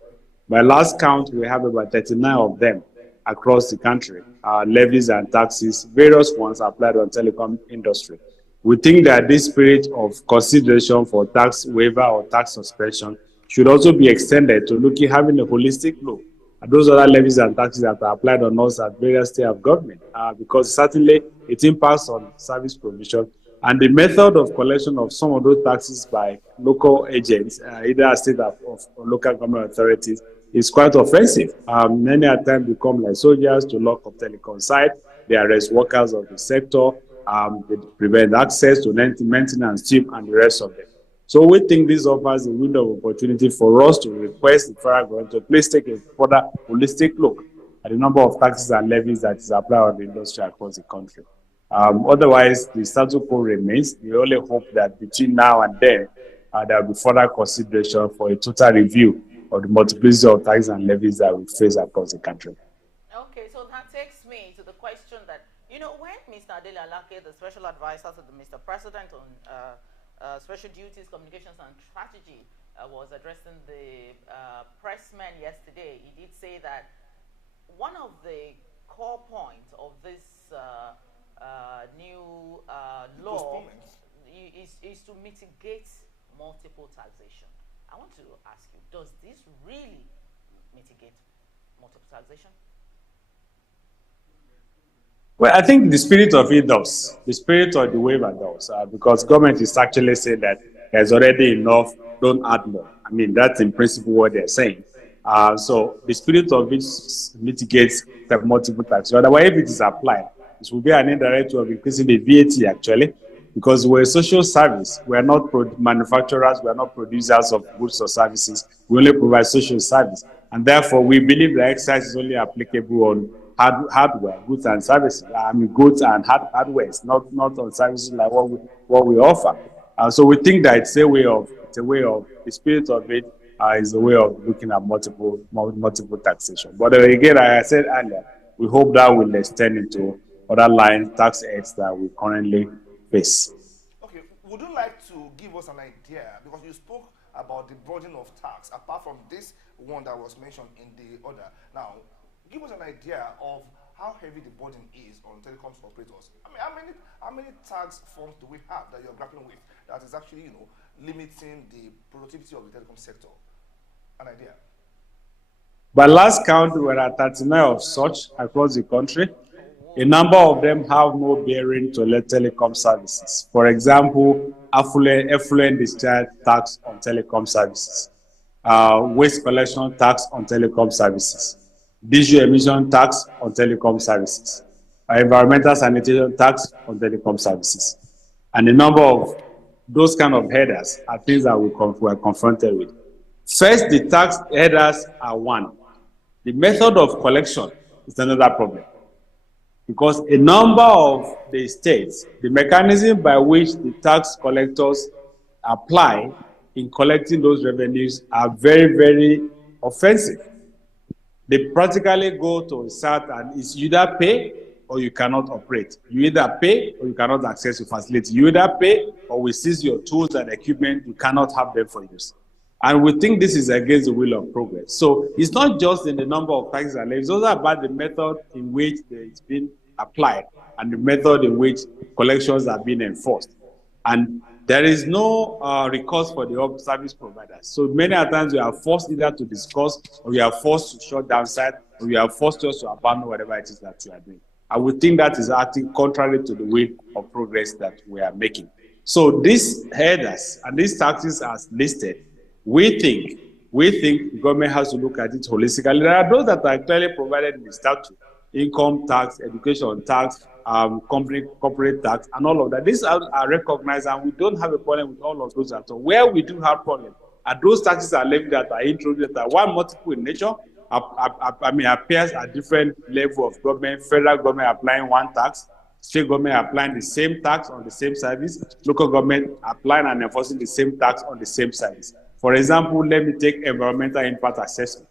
By last count, we have about 39 of them across the country, levies and taxes, various ones applied on telecom industry. We think that this spirit of consideration for tax waiver or tax suspension should also be extended to having a holistic look at those other levies and taxes that are applied on us at various state of government, because certainly it impacts on service provision and the method of collection of some of those taxes by local agents, either state or local government authorities, is quite offensive. Many at times become like soldiers to lock up telecom site. They arrest workers of the sector. They prevent access to maintenance team and the rest of them. So we think this offers a window of opportunity for us to request the federal government to please take a further holistic look at the number of taxes and levies that is applied on the industry across the country. Otherwise, the status quo remains. We only hope that between now and then, there will be further consideration for a total review of the multiplicity of taxes and levies that we face across the country. Okay, so that takes me to the question that, when Mr. Adele Alake, the special advisor to the Mr. President on Special Duties, Communications and Strategy, was addressing the pressmen yesterday, he did say that one of the core points of this new law is to mitigate multiple taxation. I want to ask you, does this really mitigate multiple taxation? Well, I think the spirit of it does. The spirit of the waiver does, because government is actually saying that there's already enough, don't add more. I mean, that's in principle what they're saying. So the spirit of it mitigates the multiple taxes. Otherwise, if it is applied, it will be an indirect way of increasing the VAT actually, because we're a social service. We are not manufacturers, we are not producers of goods or services. We only provide social service. And therefore, we believe the excise is only applicable on hardware, goods and services. I mean, goods and hardware, not on services like what we offer. So we think that it's a way of the spirit of it is a way of looking at multiple taxation. But again, like I said earlier, we hope that will extend into other tax aids that we currently face. Okay, would you like to give us an idea, because you spoke about the burden of tax, apart from this one that was mentioned in the other. Now, give us an idea of how heavy the burden is on telecoms operators. I mean, how many tax forms do we have that you're grappling with that is actually, limiting the productivity of the telecom sector? An idea. By last count, we were at 39 of such across the country. A number of them have no bearing to telecom services. For example, effluent discharge tax on telecom services, waste collection tax on telecom services, diesel emission tax on telecom services, environmental sanitation tax on telecom services. And a number of those kind of headers are things that we are confronted with. First, the tax headers are one. The method of collection is another problem. Because a number of the states, the mechanism by which the tax collectors apply in collecting those revenues are very, very offensive. They practically go to start and it's either pay or you cannot operate. You either pay or you cannot access your facility. You either pay or we seize your tools and equipment, you cannot have them for use. And we think this is against the will of progress. So it's not just in the number of taxes and levies, it's also about the method in which it's been applied and the method in which collections are being enforced. And there is no recourse for the service providers. So many times we are forced either to discuss, or we are forced to shut down site, or we are forced just to abandon whatever it is that you are doing. I would think that is acting contrary to the way of progress that we are making. So these headers and these taxes as listed, we think the government has to look at it holistically. There are those that are clearly provided in the statute: income tax, education tax, corporate tax, and all of that. These are recognized, and we don't have a problem with all of those at all. Where we do have problems are those taxes are levied that are introduced that are one multiple in nature. Appears at different level of government. Federal government applying one tax, state government applying the same tax on the same service, local government applying and enforcing the same tax on the same service. For example, let me take environmental impact assessment.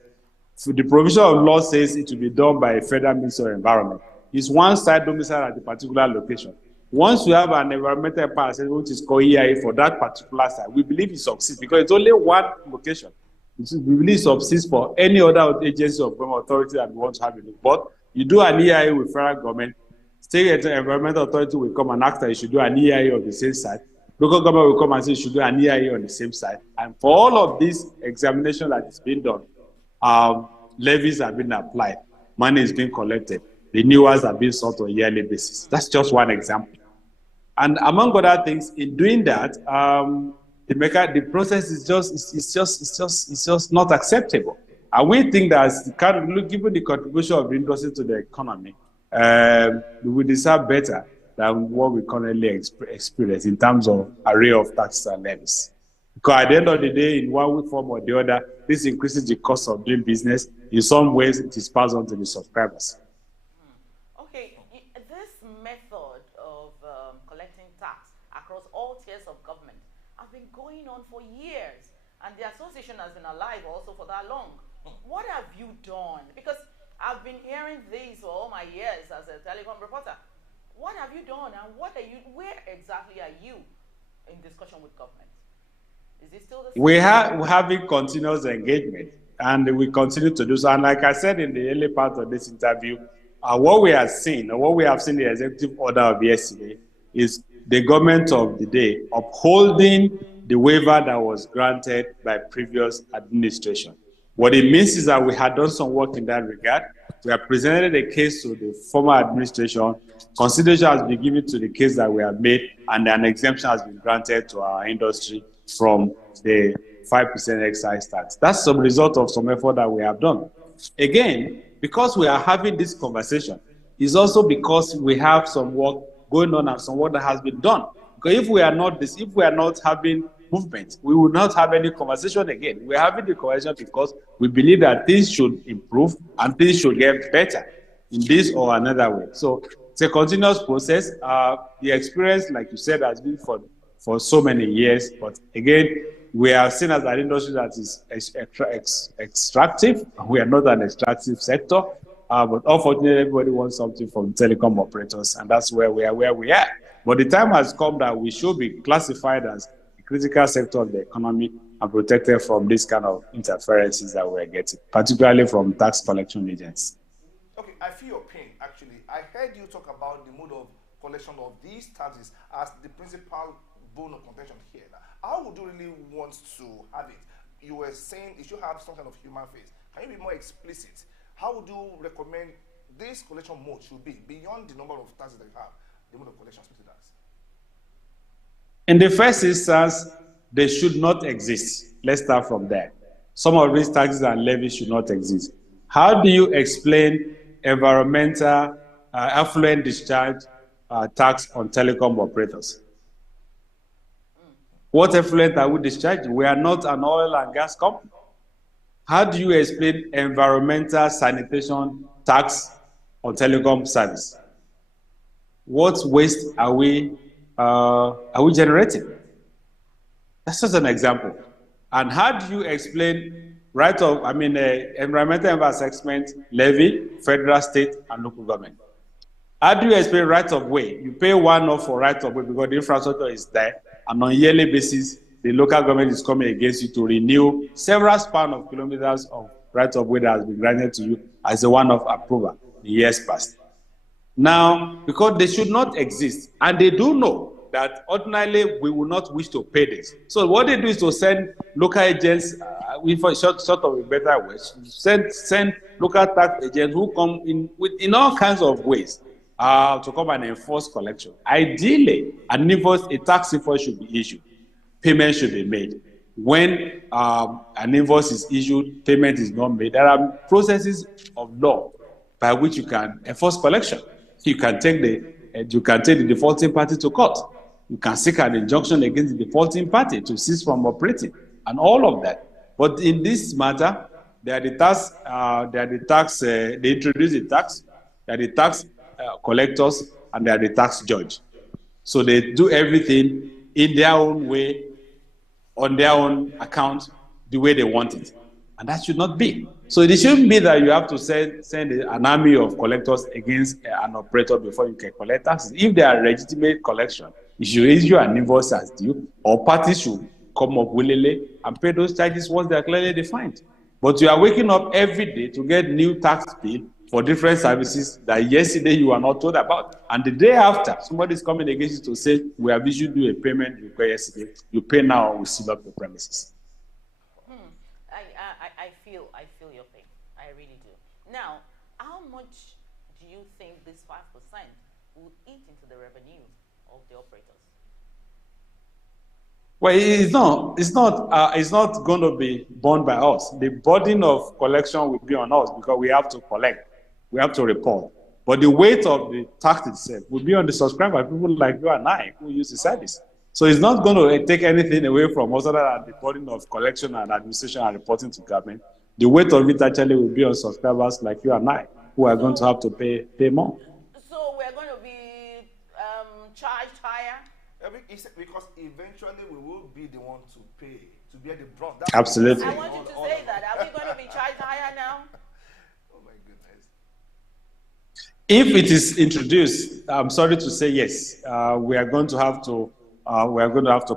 So the provision of law says it will be done by a federal minister of environment. It's one site domicile at a particular location. Once you have an environmental impact assessment, which is called EIA for that particular site, we believe it succeeds because it's only one location. We believe it succeeds for any other agency of government authority that we want to have it. But you do an EIA with federal government, state environmental authority will come and ask that you should do an EIA on the same site. Local government will come and say you should do an EIA on the same site. And for all of this examination that is being done, levies have been applied, money is being collected, renewals are being sought on a yearly basis. That's just one example. And among other things, in doing that, the process is just not acceptable. And we think that given the contribution of the industry to the economy, we deserve better than what we currently experience in terms of array of taxes and levies. Because at the end of the day, in one form or the other, this increases the cost of doing business. In some ways, it is passed on to the subscribers. Okay, this method of collecting tax across all tiers of government has been going on for years, and the association has been alive also for that long. What have you done? Because I've been hearing this for all my years as a telecom reporter. What have you done, and where exactly are you in discussion with government? Is it still the same? We're having continuous engagement, and we continue to do so. And like I said in the early part of this interview, what we have seen in the executive order of yesterday is the government of the day upholding the waiver that was granted by previous administration. What it means is that we had done some work in that regard. We have presented a case to the former administration. Consideration has been given to the case that we have made, and an exemption has been granted to our industry from the 5% excise tax. That's some result of some effort that we have done. Again, because we are having this conversation, is also because we have some work going on and some work that has been done. Because if we are not having movement, we will not have any conversation again. We're having the conversation because we believe that things should improve and things should get better in this or another way. So it's a continuous process. The experience, like you said, has been for so many years. But again, we are seen as an industry that is extractive. We are not an extractive sector. But unfortunately, everybody wants something from telecom operators, and that's where we are. But the time has come that we should be classified as a critical sector of the economy and protected from this kind of interferences that we're getting, particularly from tax collection agents. Okay, I feel your pain, actually. I heard you talk about the mode of collection of these taxes as the principal bone of contention here. Now, how would you really want to have it? You were saying it should have some kind of human face. Can you be more explicit? How would you recommend this collection mode should be beyond the number of taxes that you have, the mode of collection specific tax? In the first instance, they should not exist. Let's start from there. Some of these taxes and levies should not exist. How do you explain environmental affluent discharge tax on telecom operators? What effluent are we discharging? We are not an oil and gas company. How do you explain environmental sanitation tax on telecom service? What waste are we generating? That's just an example. And how do you explain environmental assessment levy, federal, state, and local government? How do you explain right of way? You pay one-off for right of way because the infrastructure is there, and on a yearly basis, the local government is coming against you to renew several span of kilometers of right of way that has been granted to you as a one-off approval in years past. Now, because they should not exist, and they do know that ordinarily we will not wish to pay this. So what they do is to send local agents, with a sort of a better way, send local tax agents who come in all kinds of ways to come and enforce collection. Ideally, a tax invoice should be issued. Payment should be made. When an invoice is issued, payment is not made. There are processes of law by which you can enforce collection. You can take the defaulting party to court. You can seek an injunction against the defaulting party to cease from operating, and all of that. But in this matter, they introduce the tax, they are the tax collectors, and they are the tax judge. So they do everything in their own way, on their own account, the way they want it. And that should not be. So it shouldn't be that you have to send an army of collectors against an operator before you can collect taxes. If they are legitimate collection, you should issue an invoice as due, or parties should come up willingly and pay those charges once they are clearly defined. But you are waking up every day to get new tax bill for different services that yesterday you were not told about. And the day after, somebody is coming against you to say, we have issued you a payment request yesterday, you pay now or we seal up the premises. I feel your pain. I really do. Now, how much do you think this 5% will eat into the revenue of the operators? Well, it's not going to be borne by us. The burden of collection will be on us because we have to collect, we have to report. But the weight of the tax itself will be on the subscriber, people like you and I who use the service. So it's not going to take anything away from us other than the burden of collection and administration and reporting to government. The weight of it actually will be on subscribers like you and I who are going to have to pay more. So we're going to be charged higher? Because eventually we will be the one to pay, to bear the brunt. Absolutely. I want you to say that. Are we going to be charged higher now? Oh my goodness. If it is introduced, I'm sorry to say yes. We are going to have to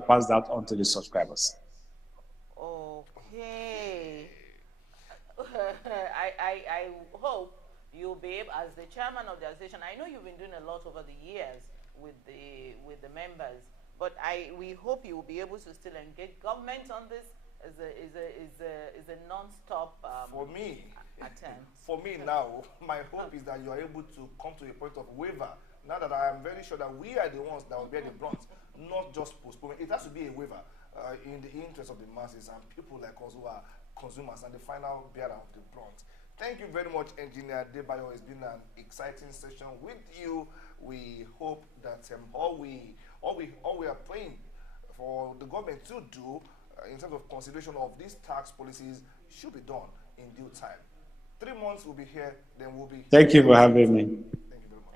pass that on to the subscribers. Okay. I hope you'll be able, as the chairman of the association, I know you've been doing a lot over the years with the members, but we hope you will be able to still engage government on this as a non-stop attempt. For me now, my hope is that you are able to come to a point of waiver. Now that I am very sure that we are the ones that will bear the brunt, not just postponement. It has to be a waiver in the interest of the masses and people like us who are consumers and the final bearer of the brunt. Thank you very much, Engineer Adebayo. It's been an exciting session with you. We hope that all we are praying for the government to do in terms of consideration of these tax policies should be done in due time. 3 months we'll be here, then we'll be. Thank you for having me. Thank you very much.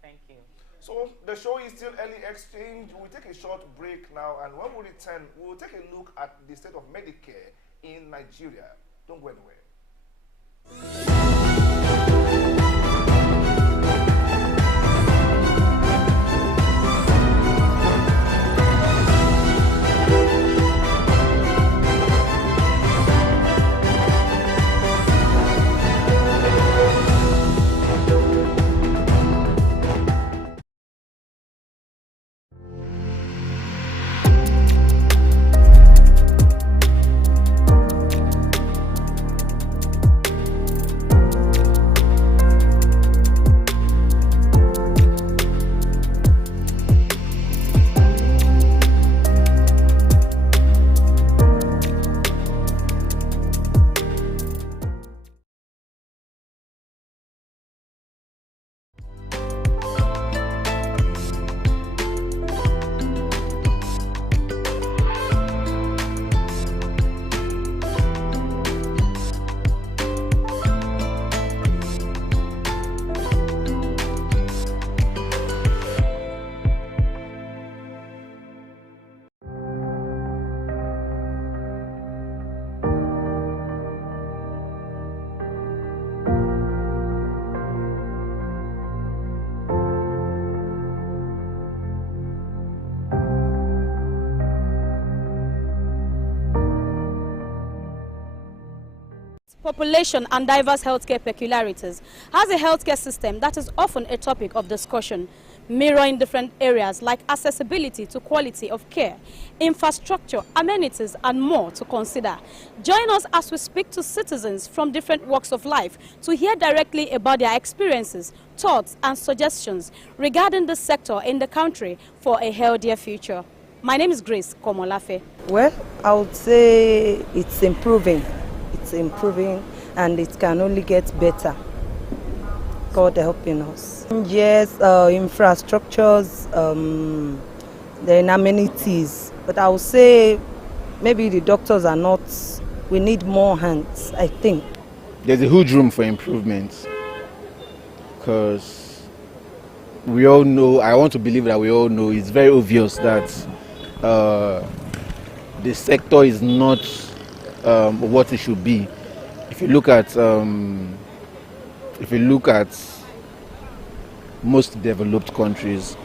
Thank you. So the show is still Early Exchange. We'll take a short break now, and when we return, we'll take a look at the state of Medicare in Nigeria. Don't go anywhere. population and diverse healthcare peculiarities, has a healthcare system that is often a topic of discussion, mirroring different areas like accessibility to quality of care, infrastructure, amenities, and more to consider. Join us as we speak to citizens from different walks of life to hear directly about their experiences, thoughts, and suggestions regarding the sector in the country for a healthier future. My name is Grace Komolafe. Well, I would say it's improving. It's improving, and it can only get better. God helping us. Yes, infrastructures, then amenities. But I would say maybe the doctors are not, we need more hands, I think. There's a huge room for improvement because we all know, I want to believe that we all know, it's very obvious that the sector is not what it should be. If you look at most developed countries,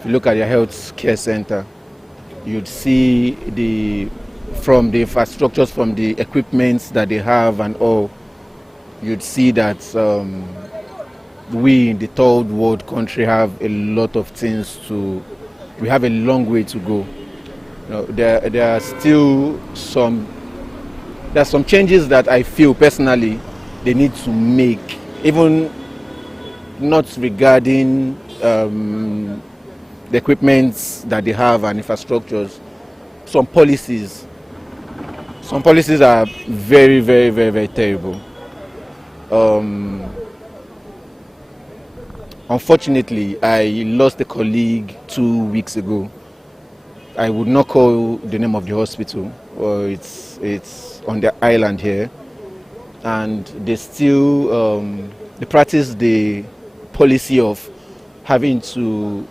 if you look at your health care center, you'd see from the infrastructures, from the equipment that they have and all, you'd see that we in the third world country have a lot of things we have a long way to go. You know, there are still some changes that I feel personally they need to make, even not regarding the equipment that they have and infrastructures. Some policies are very, very, very, very terrible. Unfortunately, I lost a colleague 2 weeks ago. I would not call the name of the hospital. It's on the island here, and they still they practice the policy of having to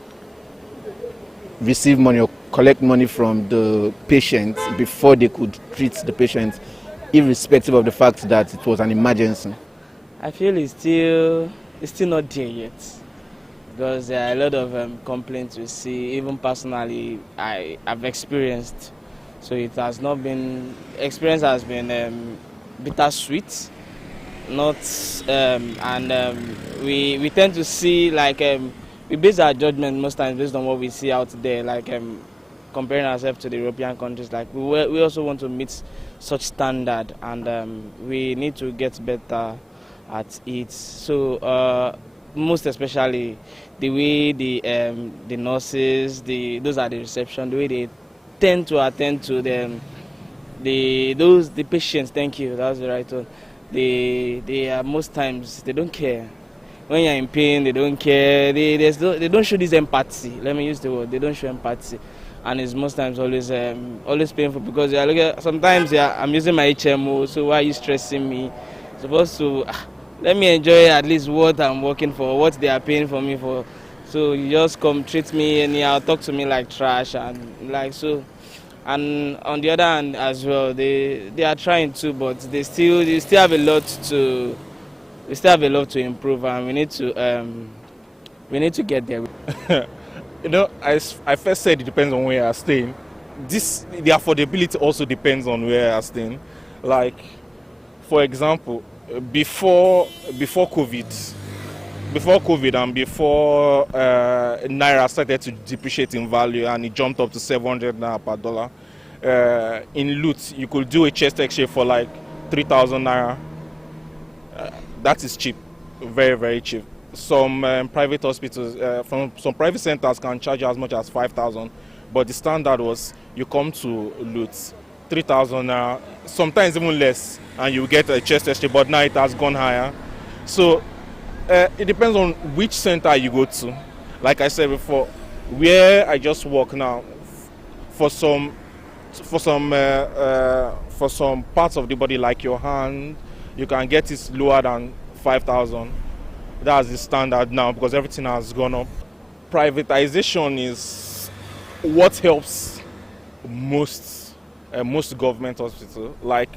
receive money or collect money from the patient before they could treat the patient, irrespective of the fact that it was an emergency. I feel it's still not there yet, because there are a lot of complaints we see. Even personally, I've experienced. So it has not been, experience has been bittersweet, not, we tend to see like, we base our judgment most times based on what we see out there, like comparing ourselves to the European countries. Like we also want to meet such standard, and we need to get better at it. So most especially the way the nurses, those at the reception, the way they tend to attend to them, the patients. Thank you, that's the right one. They are most times they don't care. When you're in pain, they don't care. They don't show this empathy. Let me use the word. They don't show empathy, and it's most times always painful, because sometimes I'm using my HMO. So why are you stressing me? Supposed to let me enjoy at least what I'm working for, what they are paying for me for. So you just come treat me anyhow, talk to me like trash, and like so. And on the other hand as well, they are trying to, but they still have a lot to improve, and we need to get there. You know, I first said it depends on where you are staying. The affordability also depends on where you are staying. Like, for example, before COVID and before Naira started to depreciate in value and it jumped up to 700 Naira per dollar, in Lut, you could do a chest X-ray for like 3,000 Naira. That is cheap, very, very cheap. Some private hospitals, from some private centers can charge you as much as 5,000, but the standard was you come to Lut, 3,000 Naira, sometimes even less, and you get a chest X-ray, but now it has gone higher. So it depends on which center you go to. Like I said before, where I just work now, for some parts of the body, like your hand, you can get it lower than 5,000. That's the standard now, because everything has gone up. Privatization is what helps most government hospitals. Like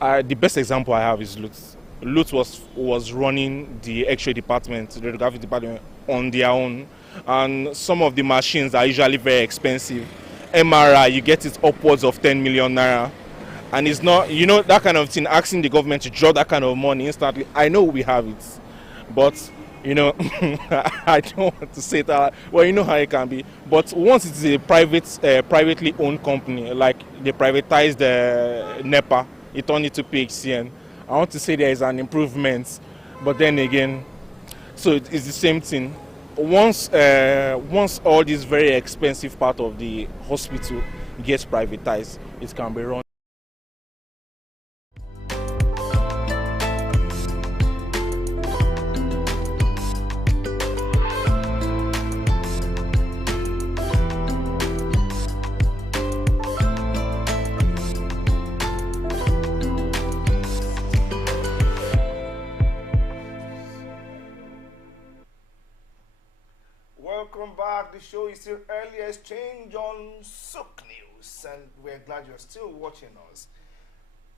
the best example I have is Lut. Lut was running the X-ray department, the radiography department, on their own, and some of the machines are usually very expensive. MRI, you get it upwards of 10 million Naira, And it's not, you know, that kind of thing, asking the government to drop that kind of money instantly. I know we have it, but, you know, I don't want to say that. Well, you know how it can be. But once it's a privately owned company, like they privatized the NEPA, it turned it to PHCN. I want to say there is an improvement, but then again, so it's the same thing. Once all this very expensive part of the hospital gets privatized, it can be run. Welcome back. The show is still Early Exchange on Sook News, and we're glad you're still watching us.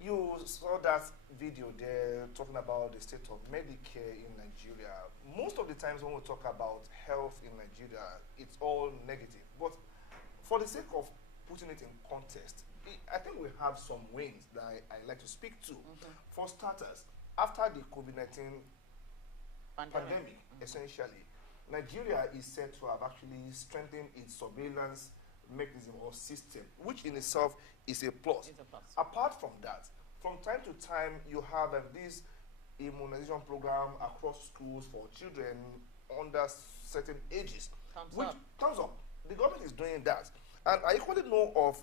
You saw that video there talking about the state of Medicare in Nigeria. Most of the times when we talk about health in Nigeria, it's all negative. But for the sake of putting it in context, I think we have some wins that I like to speak to. For starters, after the COVID-19 pandemic, essentially, Nigeria is said to have actually strengthened its surveillance mechanism or system, which in itself is a plus. It's a plus. Apart from that, from time to time, you have this immunization program across schools for children under certain ages. Thumbs up. The government is doing that. And I equally know of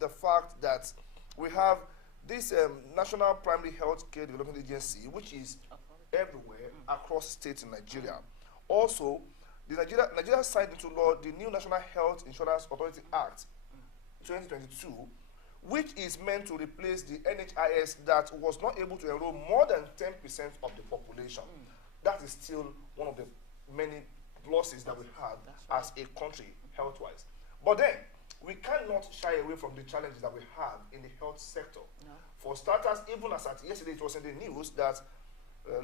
the fact that we have this National Primary Health Care Development Agency, which is everywhere across states in Nigeria. Also, Nigeria signed into law the new National Health Insurance Authority Act 2022, which is meant to replace the NHIS that was not able to enroll more than 10% of the population. That is still one of the many losses that we have as a country, health-wise. But then, we cannot shy away from the challenges that we have in the health sector. No. For starters, even as at yesterday, it was in the news that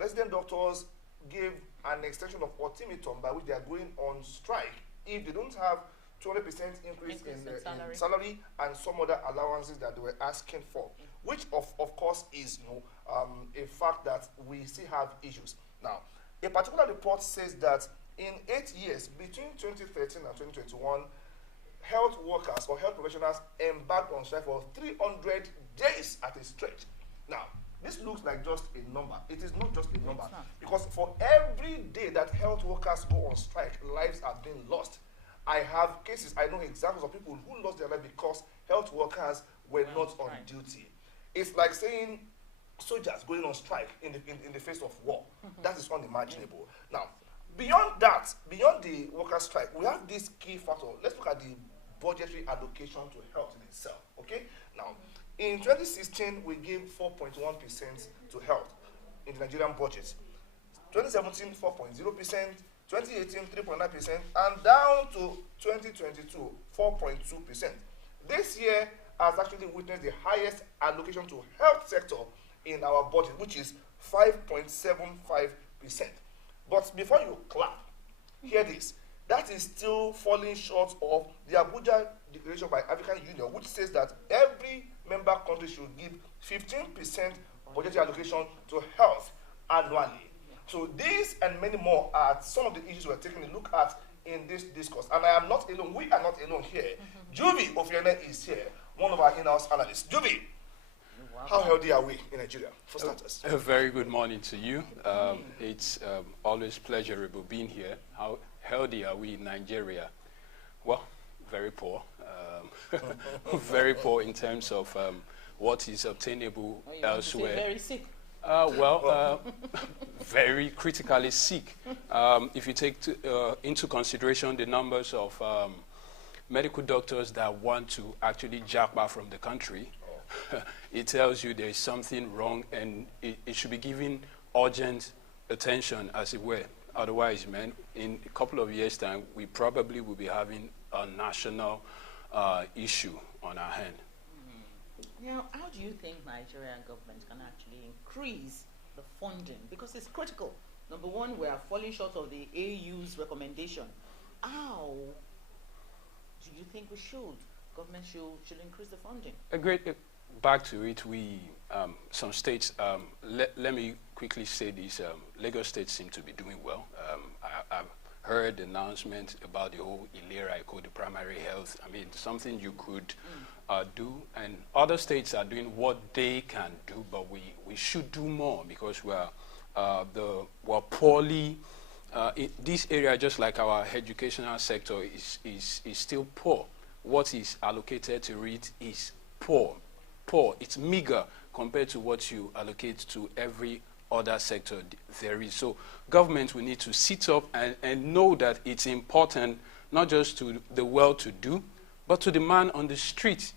resident doctors gave an extension of ultimatum by which they are going on strike if they don't have 20% increase in salary and some other allowances that they were asking for, which of course is a fact that we still have issues. Now, a particular report says that in 8 years, between 2013 and 2021, health workers or health professionals embarked on strike for 300 days at a stretch. Now, this looks like just a number. It is not just a number. Because for every day that health workers go on strike, lives are being lost. I have cases, I know examples of people who lost their life because health workers were not on duty. It's like saying soldiers going on strike in the face of war. That is unimaginable. Now, beyond that, beyond the workers' strike, we have this key factor. Let's look at the budgetary allocation to health in itself. Okay? Now, in 2016, we gave 4.1% to health in the Nigerian budget. 2017, 4.0%. 2018, 3.9%, and down to 2022, 4.2%. This year has actually witnessed the highest allocation to health sector in our budget, which is 5.75%. But before you clap, hear this. That is still falling short of the Abuja Declaration by African Union, which says that every member country should give 15% budgetary allocation to health annually. So these and many more are some of the issues we're taking a look at in this discourse. And I am not alone. We are not alone here. Juvie Ofiene is here, one of our in-house analysts. Juvie, how healthy are we in Nigeria, for starters? A very good morning to you. It's always pleasurable being here. How healthy are we in Nigeria? Well, very poor. Very poor in terms of what is obtainable elsewhere. Very sick. Very critically sick. If you take into consideration the numbers of medical doctors that want to actually japa from the country, it tells you there is something wrong and it should be given urgent attention, as it were. Otherwise, man, in a couple of years' time, we probably will be having a national issue on our hand. Now, how do you think Nigerian government can actually increase the funding? Because it's critical. Number one, we are falling short of the AU's recommendation. How do you think we should? Government should increase the funding? back to it, some states, let me quickly say this, Lagos State seem to be doing well. I've heard the announcement about the whole Ilera, the primary health. I mean, something you could do, and other states are doing what they can do, but we should do more, because we're poorly, this area, just like our educational sector, is still poor. What is allocated to it is poor. It's meager compared to what you allocate to every other sector there is. So government will need to sit up and know that it's important, not just to the well-to-do, but to the man on the street.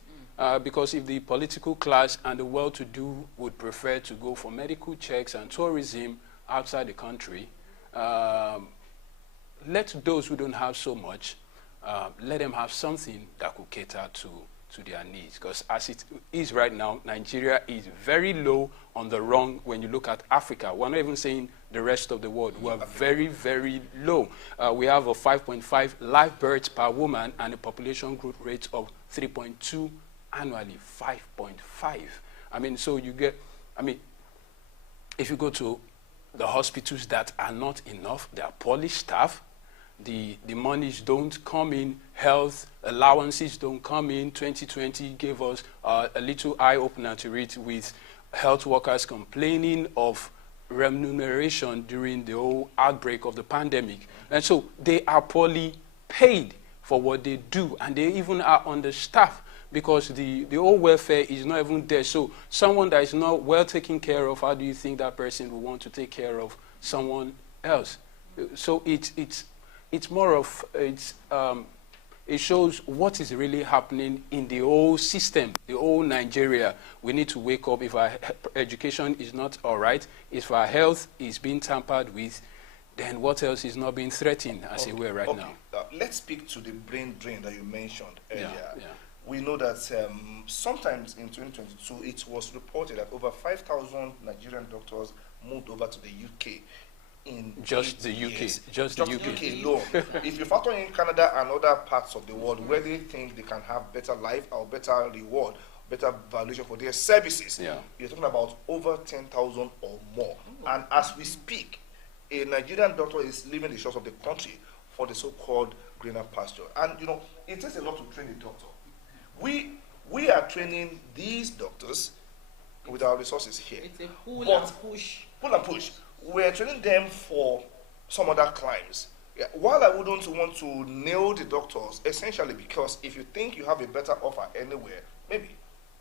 Because if the political class and the well-to-do would prefer to go for medical checks and tourism outside the country, let those who don't have so much, let them have something that could cater to their needs. Because as it is right now, Nigeria is very low on the rung when you look at Africa. We're not even saying the rest of the world. We're very, very low. We have a 5.5 live births per woman and a population growth rate of 3.2 annually, 5.5. I mean, so you get, I mean, if you go to the hospitals that are not enough, they are poorly staffed, the monies don't come in, health allowances don't come in. 2020 gave us a little eye-opener to read, with health workers complaining of remuneration during the whole outbreak of the pandemic. And so they are poorly paid for what they do, and they even are understaffed, because the whole welfare is not even there. So someone that is not well taken care of, how do you think that person will want to take care of someone else? So it's more of, it shows what is really happening in the whole system, the whole Nigeria. We need to wake up. If our education is not all right, if our health is being tampered with, then what else is not being threatened as it were right now? Let's speak to the brain drain that you mentioned earlier. Yeah. We know that sometimes in 2022, it was reported that over 5,000 Nigerian doctors moved over to the UK. In just the UK, years. just the UK alone. If you factor in Canada and other parts of the world where they think they can have better life or better reward, better valuation for their services, you're talking about over 10,000 or more. And as we speak, a Nigerian doctor is leaving the shores of the country for the so-called greener pasture. And you know, it takes a lot to train a doctor. We are training these doctors with our resources here. It's a pull and push. Pull and push. We're training them for some other climes. Yeah, while I wouldn't want to nail the doctors, essentially because if you think you have a better offer anywhere, maybe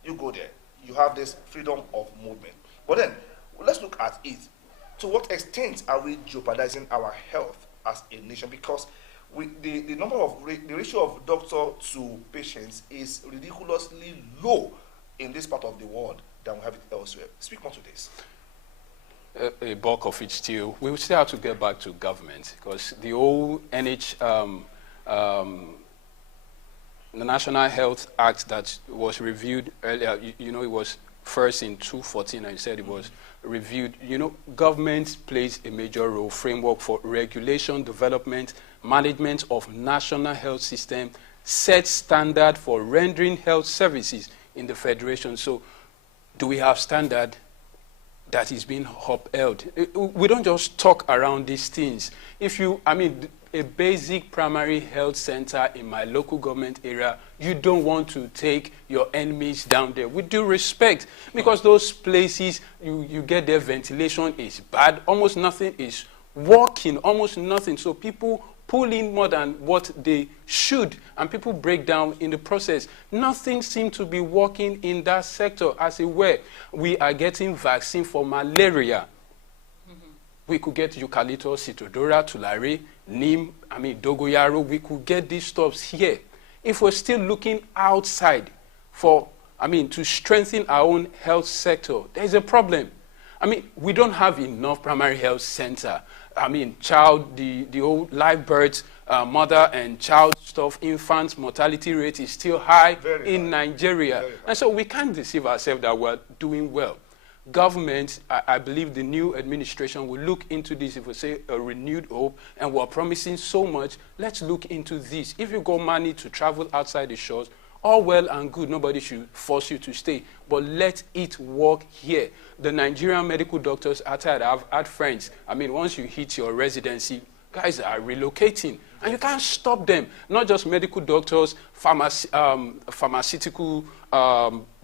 you go there. You have this freedom of movement. But then, let's look at it. To what extent are we jeopardizing our health as a nation? Because the ratio of doctor to patients is ridiculously low in this part of the world than we have it elsewhere. Speak more to this. A bulk of it still, we will still have to get back to government, because the whole the National Health Act that was reviewed earlier, you know, it was first in 2014, and you said it was reviewed. You know, government plays a major role, framework for regulation, development, management of national health system, set standard for rendering health services in the federation. So do we have standard that is being upheld? We don't just talk around these things. If you, I mean, a basic primary health center in my local government area, you don't want to take your enemies down there, with due respect, because those places, you get their ventilation is bad, almost nothing is working, almost nothing. So people pull in more than what they should, and people break down in the process. Nothing seems to be working in that sector as it were. We are getting vaccine for malaria. We could get eucalyptus, citrodora, tulare, neem, I mean dogoyaro. We could get these stuffs here. If we're still looking outside for, I mean, to strengthen our own health sector, there's a problem. I mean, we don't have enough primary health center. I mean, the old live births, mother and child stuff, infant mortality rate is still high in Nigeria. And so we can't deceive ourselves that we're doing well. Government, I believe the new administration will look into this. If we say a renewed hope, and we're promising so much, let's look into this. If you got money to travel outside the shores All well and good, nobody should force you to stay, but let it work here. The Nigerian medical doctors are tired. I've had friends, I mean, once you hit your residency, guys are relocating, and you can't stop them. Not just medical doctors, pharmaceutical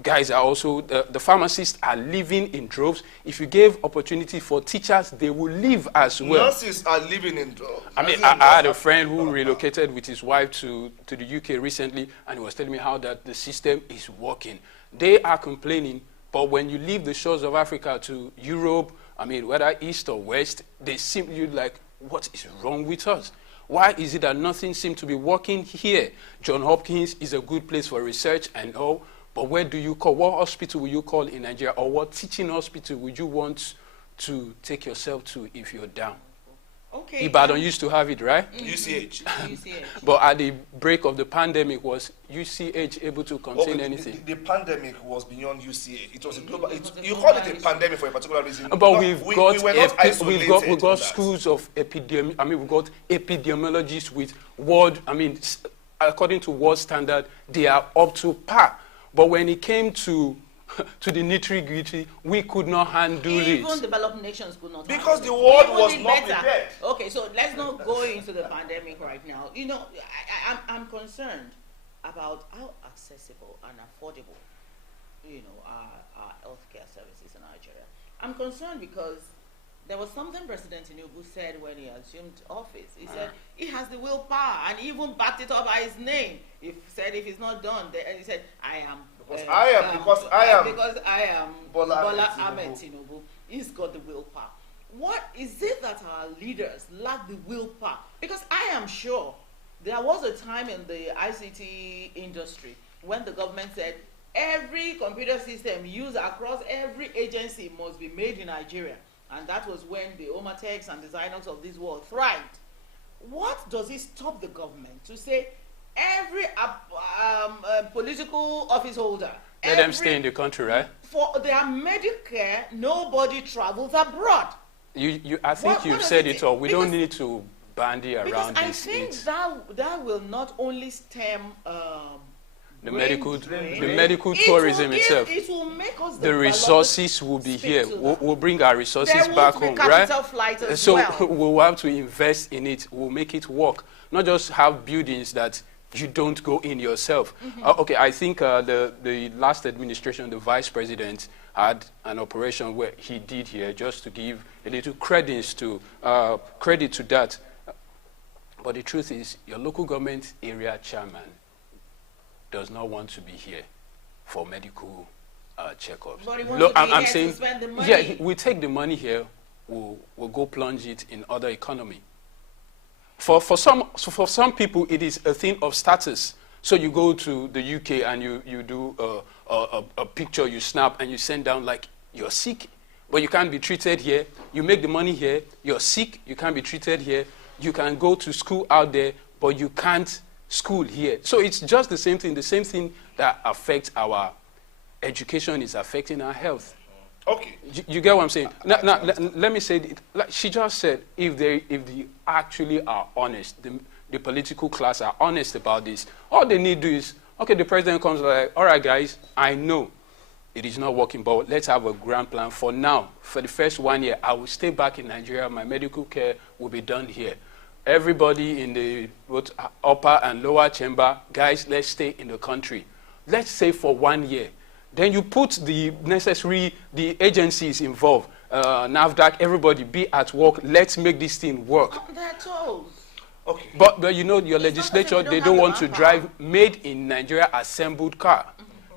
guys are also, the pharmacists are leaving in droves. If you gave opportunity for teachers, they will leave as well. Nurses are living in droves. I mean, I had a friend who relocated with his wife to the UK recently, and he was telling me how that the system is working. They are complaining, but when you leave the shores of Africa to Europe, I mean, whether east or west, they simply like, what is wrong with us? Why is it that nothing seems to be working here? Johns Hopkins is a good place for research and all, but where do you call? What hospital will you call in Nigeria, or what teaching hospital would you want to take yourself to if you're down? Okay. Ibadan used to have it, right? UCH. But at the break of the pandemic, was UCH able to contain anything? The pandemic was beyond UCH. It was a global. You call it a pandemic for a particular reason. But we've got schools of epidemiology. I mean, we've got epidemiologists with world. I mean, according to world standard, they are up to par. But when it came to the nitty-gritty, we could not handle it. Even developed nations could not. Because the world was not prepared. Okay, so let's not go into the pandemic right now. You know, I'm concerned about how accessible and affordable, you know, our healthcare services in Nigeria. I'm concerned because there was something President Tinubu said when he assumed office. He said he has the willpower, and he even backed it up by his name. He said if it's not done, and he said, I am. Because I am Bola Ahmed Tinubu. He's got the willpower. What is it that our leaders lack the willpower? Because I am sure there was a time in the ICT industry when the government said every computer system used across every agency must be made in Nigeria. And that was when the Omatex and the Zynox of this world thrived. What does it stop the government to say every political office holder, let them stay in the country, right? For their Medicare, nobody travels abroad. I think you've said it all. We don't need to bandy around this. I think that will not only stem the medical tourism itself. It will make us the resources will be here. We'll bring our resources back home, right? So we'll have to invest in it. We'll make it work. Not just have buildings that you don't go in yourself. Okay, I think the last administration, the vice president had an operation where he did here, just to give a little credit to that. But the truth is, your local government area chairman does not want to be here for medical checkups. But he wants to be here to spend the money. Yeah, we take the money here, we'll go plunge it in other economy. For some people, it is a thing of status. So you go to the UK and you do a picture, you snap, and you send down like you're sick, but you can't be treated here. You make the money here, you're sick, you can't be treated here. You can go to school out there, but you can't school here. So it's just the same thing that affects our education is affecting our health. Okay. You get what I'm saying? Now, let me say, like she just said, if they actually are honest, the political class are honest about this, all they need to do is, okay, the president comes like, all right, guys, I know it is not working, but let's have a grand plan for now. For the first 1 year, I will stay back in Nigeria. My medical care will be done here. Everybody in the both upper and lower chamber, guys, let's stay in the country. Let's say for 1 year. Then you put the agencies involved, NAFDAC, everybody be at work. Let's make this thing work. That's all. Okay. But you know, your legislature, they don't want to drive made in Nigeria assembled car.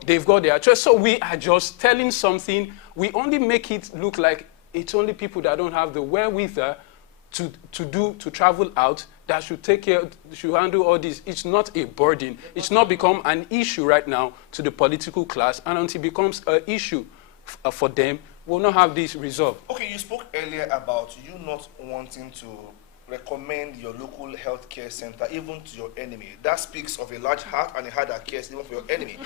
They've got their choice. So we are just telling something. We only make it look like it's only people that don't have the wherewithal to travel out that should take care, should handle all this. It's not a burden. It's not become an issue right now to the political class, and until it becomes an issue for them, we'll not have this resolved. Okay, you spoke earlier about you not wanting to recommend your local healthcare center even to your enemy. That speaks of a large heart and a heart that cares even for your enemy.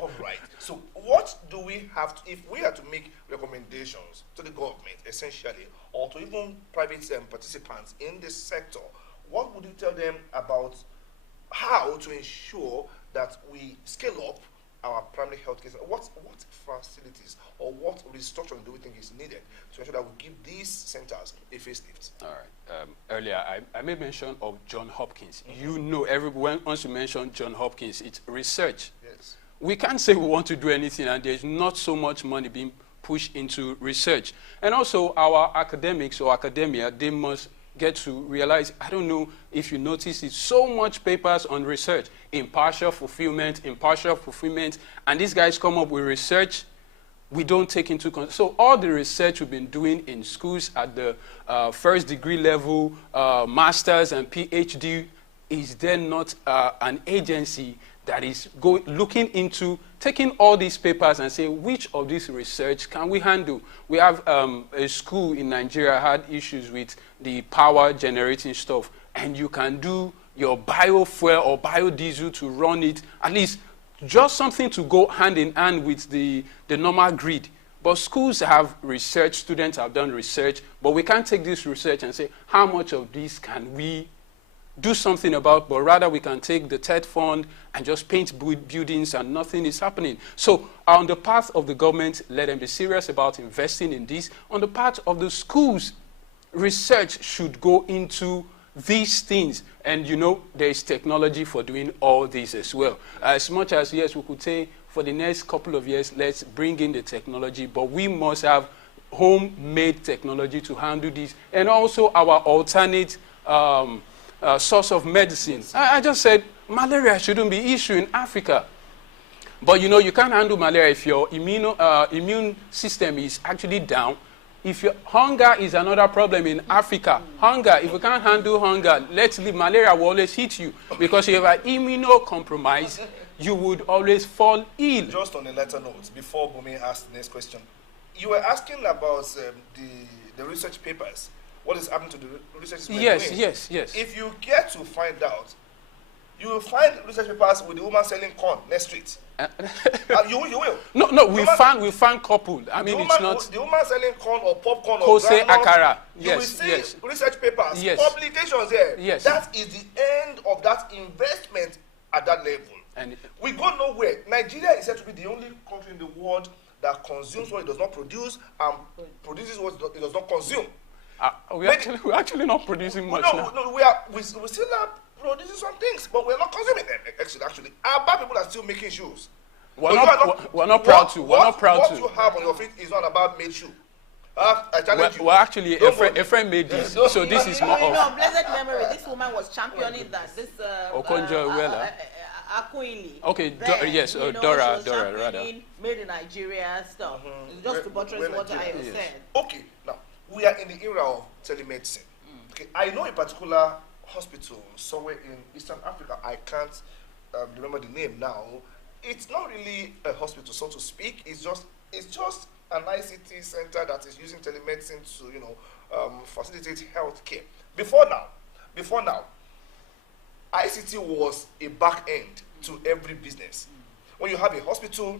All right. So what do we have to, if we are to make recommendations to the government, essentially, or to even private participants in this sector, what would you tell them about how to ensure that we scale up our primary health care. What facilities or what restructuring do we think is needed to ensure that we give these centers a facelift? All right. Earlier, I made mention of John Hopkins. You know, everyone, once you mention John Hopkins, it's research. Yes. We can't say we want to do anything and there's not so much money being pushed into research. And also, our academics or academia, they must get to realize, I don't know if you notice it, so much papers on research, impartial fulfillment, and these guys come up with research we don't take into consideration. So all the research we've been doing in schools at the first degree level, master's and PhD, is there not an agency that is looking into taking all these papers and say, which of this research can we handle? We have a school in Nigeria had issues with the power generating stuff, and you can do your biofuel or biodiesel to run it, at least just something to go hand in hand with the normal grid. But schools have research, students have done research, but we can't take this research and say, how much of this can we do something about, but rather we can take the TED fund and just paint buildings and nothing is happening. So on the part of the government, let them be serious about investing in this. On the part of the schools, research should go into these things. And you know, there is technology for doing all this as well. As much as, yes, we could say for the next couple of years, let's bring in the technology, but we must have homemade technology to handle this. And also our alternate source of medicine. I just said malaria shouldn't be an issue in Africa. But you know, you can't handle malaria if your immune system is actually down. If hunger is another problem in Africa. Hunger, if you can't handle hunger, let's leave. Malaria will always hit you because if you have immunocompromised, you would always fall ill. Just on a lighter note, before Bumi asks the next question, you were asking about the research papers. What is happening to the research papers? Yes. If you get to find out, you will find research papers with the woman selling corn next street. You will. No, we found couple. I mean, it's not the woman selling corn or popcorn Kose or granola. Akara. You will see research papers, publications there. Yes. That is the end of that investment at that level. And we go nowhere. Nigeria is said to be the only country in the world that consumes what it does not produce and produces what it does not consume. We're actually not producing much now. No, we still are producing some things, but we're not consuming them. Actually, our bad people are still making shoes. We're not proud to. What you have on your feet is not about made shoe. I challenge you. Well, actually, a friend made this, so this is more of. No, blessed memory. This woman was championing that. This Okonjo-Iweala. Akuili. Okay, then, Dora, rather. Made in Nigeria stuff. Just to buttress what I said. Okay, now we are in the era of telemedicine. Okay, I know a particular hospital somewhere in Eastern Africa. I can't remember the name now. It's not really a hospital, so to speak. It's just an ICT center that is using telemedicine to facilitate healthcare. Before now, ICT was a back end to every business. When you have a hospital,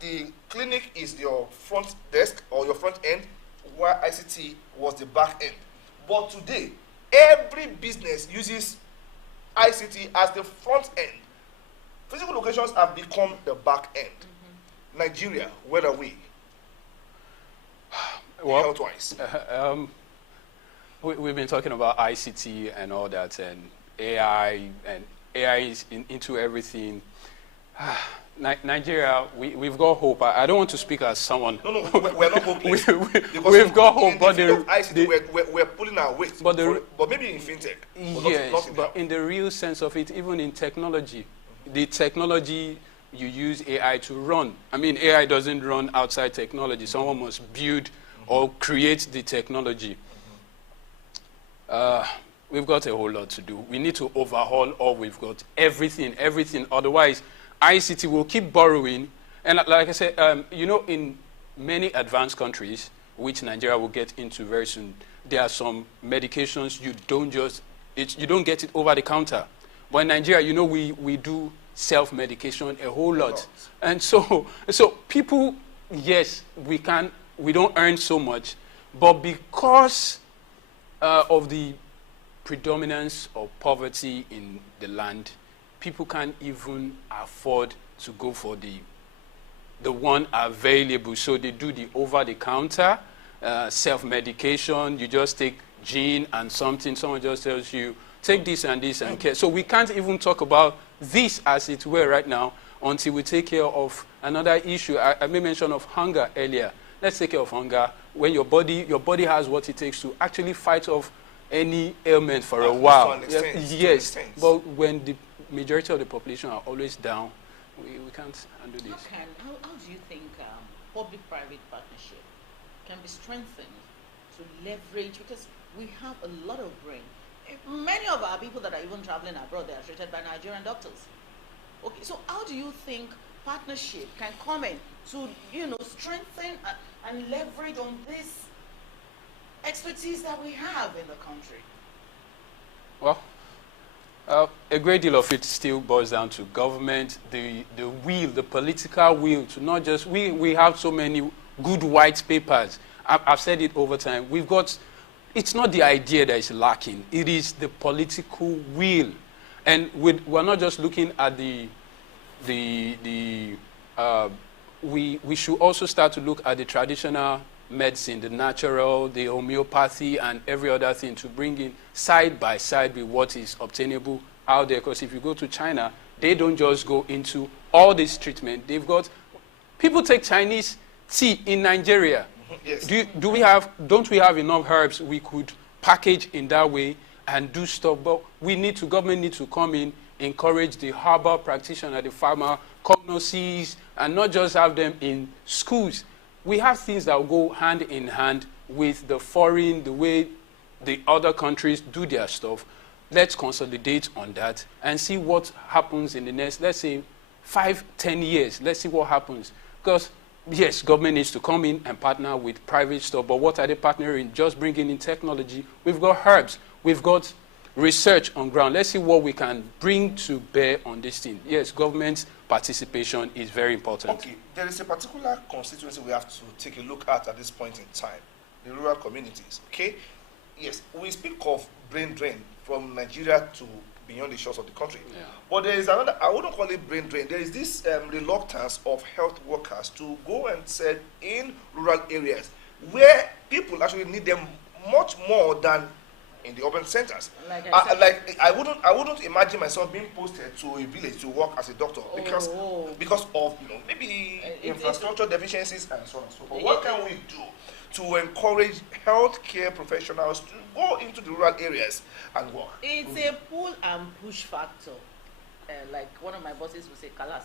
the clinic is your front desk or your front end, while ICT was the back end. But today, every business uses ICT as the front end. Physical locations have become the back end. Nigeria, where are we? Well, health-wise. We've been talking about ICT and all that, and AI is into everything. Nigeria, we've got hope. I don't want to speak as someone. No, we're not hopeless. we've got hope, but we're pulling our weight. But maybe in fintech. Yes, but in the real sense of it, even in technology, the technology you use AI to run. I mean, AI doesn't run outside technology. Someone must build or create the technology. We've got a whole lot to do. We need to overhaul all we've got, everything. Otherwise, ICT will keep borrowing. And like I said, in many advanced countries, which Nigeria will get into very soon, there are some medications you don't get it over the counter. But in Nigeria, we do self-medication a whole lot. And so people, yes, we don't earn so much, but because of the predominance of poverty in the land, people can't even afford to go for the one available. So they do the over-the-counter, self-medication. You just take gene and something. Someone just tells you, take this and this and care. So we can't even talk about this as it were right now until we take care of another issue. I made mention of hunger earlier. Let's take care of hunger. When your body has what it takes to actually fight off any ailment for a while. Yes, but when the majority of the population are always down, we can't handle this. How do you think public-private partnership can be strengthened to leverage, because we have a lot of brain. Many of our people that are even traveling abroad, they are treated by Nigerian doctors. Okay, so how do you think partnership can come in to, strengthen and leverage on this expertise that we have in the country? Well, a great deal of it still boils down to government, the will, the political will to not just, we have so many good white papers. I've said it over time. We've got, it's not the idea that is lacking. It is the political will. And we're not just looking at we should also start to look at the traditional medicine, the natural, the homeopathy, and every other thing to bring in side by side with what is obtainable out there. Because if you go to China, they don't just go into all this treatment. They've got, people take Chinese tea in Nigeria. Yes. Don't we have enough herbs we could package in that way and do stuff? But government needs to come in, encourage the herbal practitioner, the farmer, cognosis, and not just have them in schools. We have things that will go hand in hand with the foreign, the way the other countries do their stuff. Let's consolidate on that and see what happens in the next, let's say, 5-10 years. Let's see what happens. Because, yes, government needs to come in and partner with private stuff, but what are they partnering? Just bringing in technology. We've got herbs. We've got research on ground. Let's see what we can bring to bear on this thing. Yes, government participation is very important. Okay, there is a particular constituency we have to take a look at this point in time, the rural communities, okay? Yes, we speak of brain drain from Nigeria to beyond the shores of the country. Yeah. But there is another, I wouldn't call it brain drain, there is this reluctance of health workers to go and serve in rural areas where people actually need them much more than in the urban centers. I wouldn't imagine myself being posted to a village to work as a doctor because of maybe infrastructure deficiencies and so on and so forth. What can we do to encourage healthcare professionals to go into the rural areas and work? It's a pull and push factor. Like one of my bosses would say, Kalas.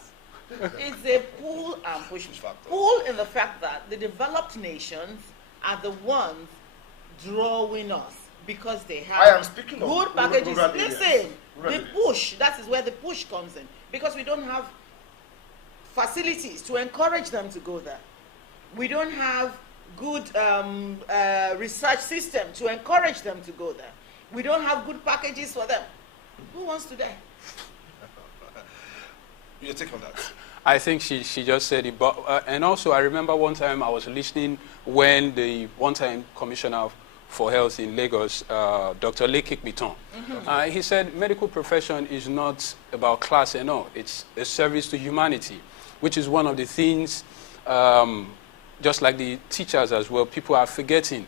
It's a pull and push factor. Pull in the fact that the developed nations are the ones drawing us, because they have good packages. Listen, the push, that is where the push comes in. Because we don't have facilities to encourage them to go there. We don't have good research system to encourage them to go there. We don't have good packages for them. Who wants to die? Your take on that? I think she just said it. But, and also, I remember one time I was listening when the one-time commissioner for health in Lagos, Dr. Lekik Biton. He said medical profession is not about class and all. It's a service to humanity, which is one of the things, just like the teachers as well, people are forgetting.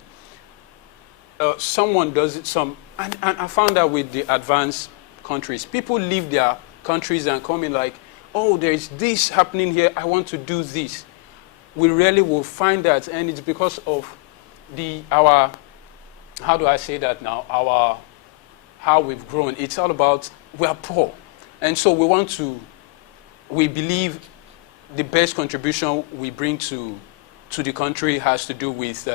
Someone does it, and I found that with the advanced countries, people leave their countries and come in like, oh, there's this happening here, I want to do this. We rarely will find that, and it's because of our, how do I say that now, how we've grown. It's all about, we are poor. And so we believe the best contribution we bring to the country has to do with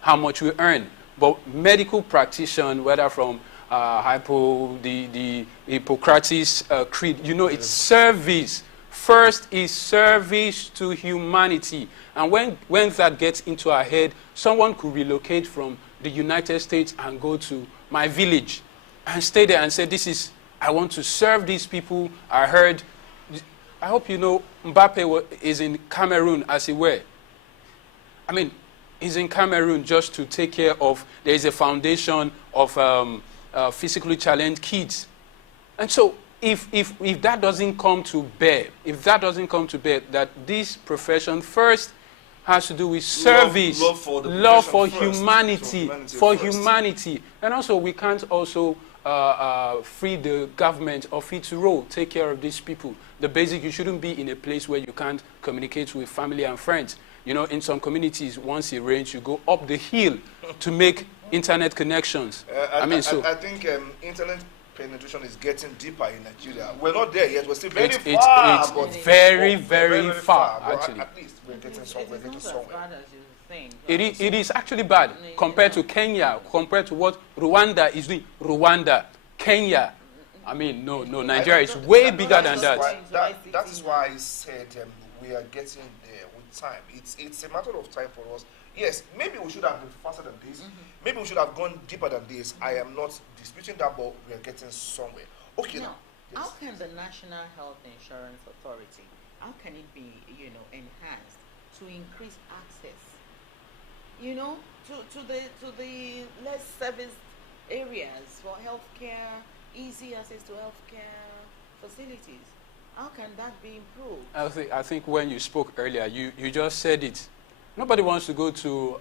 how much we earn. But medical practitioner, whether from the Hippocrates Creed, it's service. First is service to humanity. And when that gets into our head, someone could relocate from the United States and go to my village and stay there and say, I want to serve these people. I hope you know, Mbappe is in Cameroon, as he were. I mean, he's in Cameroon just to take care of, there is a foundation of physically challenged kids. And so if that doesn't come to bear, that this profession first has to do with service, love for humanity, and also we can't also free the government of its role, take care of these people. The basic, you shouldn't be in a place where you can't communicate with family and friends. You know, in some communities, once it rains, you go up the hill to make internet connections. I think internet penetration is getting deeper in Nigeria. We're not there yet. We're still very far. It's very far, actually. At least we're getting somewhere. It is actually bad compared to Kenya, compared to what Rwanda is doing. Rwanda, Kenya. I mean, no, Nigeria is way bigger than that. That is why I said we are getting there with time. It's a matter of time for us. Yes, maybe we should have been faster than this. Maybe we should have gone deeper than this. I am not disputing that, but we are getting somewhere. Okay. Now, how can the National Health Insurance Authority, how can it be, enhanced to increase access, to the less serviced areas for healthcare, easy access to healthcare facilities? How can that be improved? I think when you spoke earlier, you just said it. Nobody wants to go to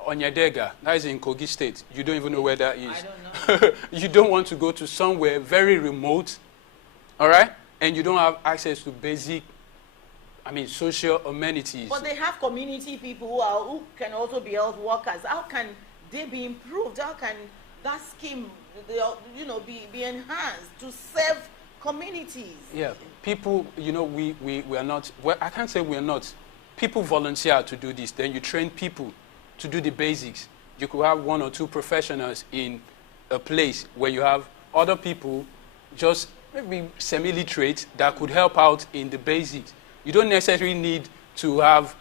Onyedega. That is in Kogi State. You don't even know where that is. I don't know. You don't want to go to somewhere very remote, all right? And you don't have access to basic, social amenities. But they have community people who can also be health workers. How can they be improved? How can that scheme, be enhanced to serve communities? Yeah, people, we are not, well, I can't say we are not. People volunteer to do this. Then you train people to do the basics. You could have 1 or 2 professionals in a place where you have other people just maybe semi-literate that could help out in the basics. You don't necessarily need to have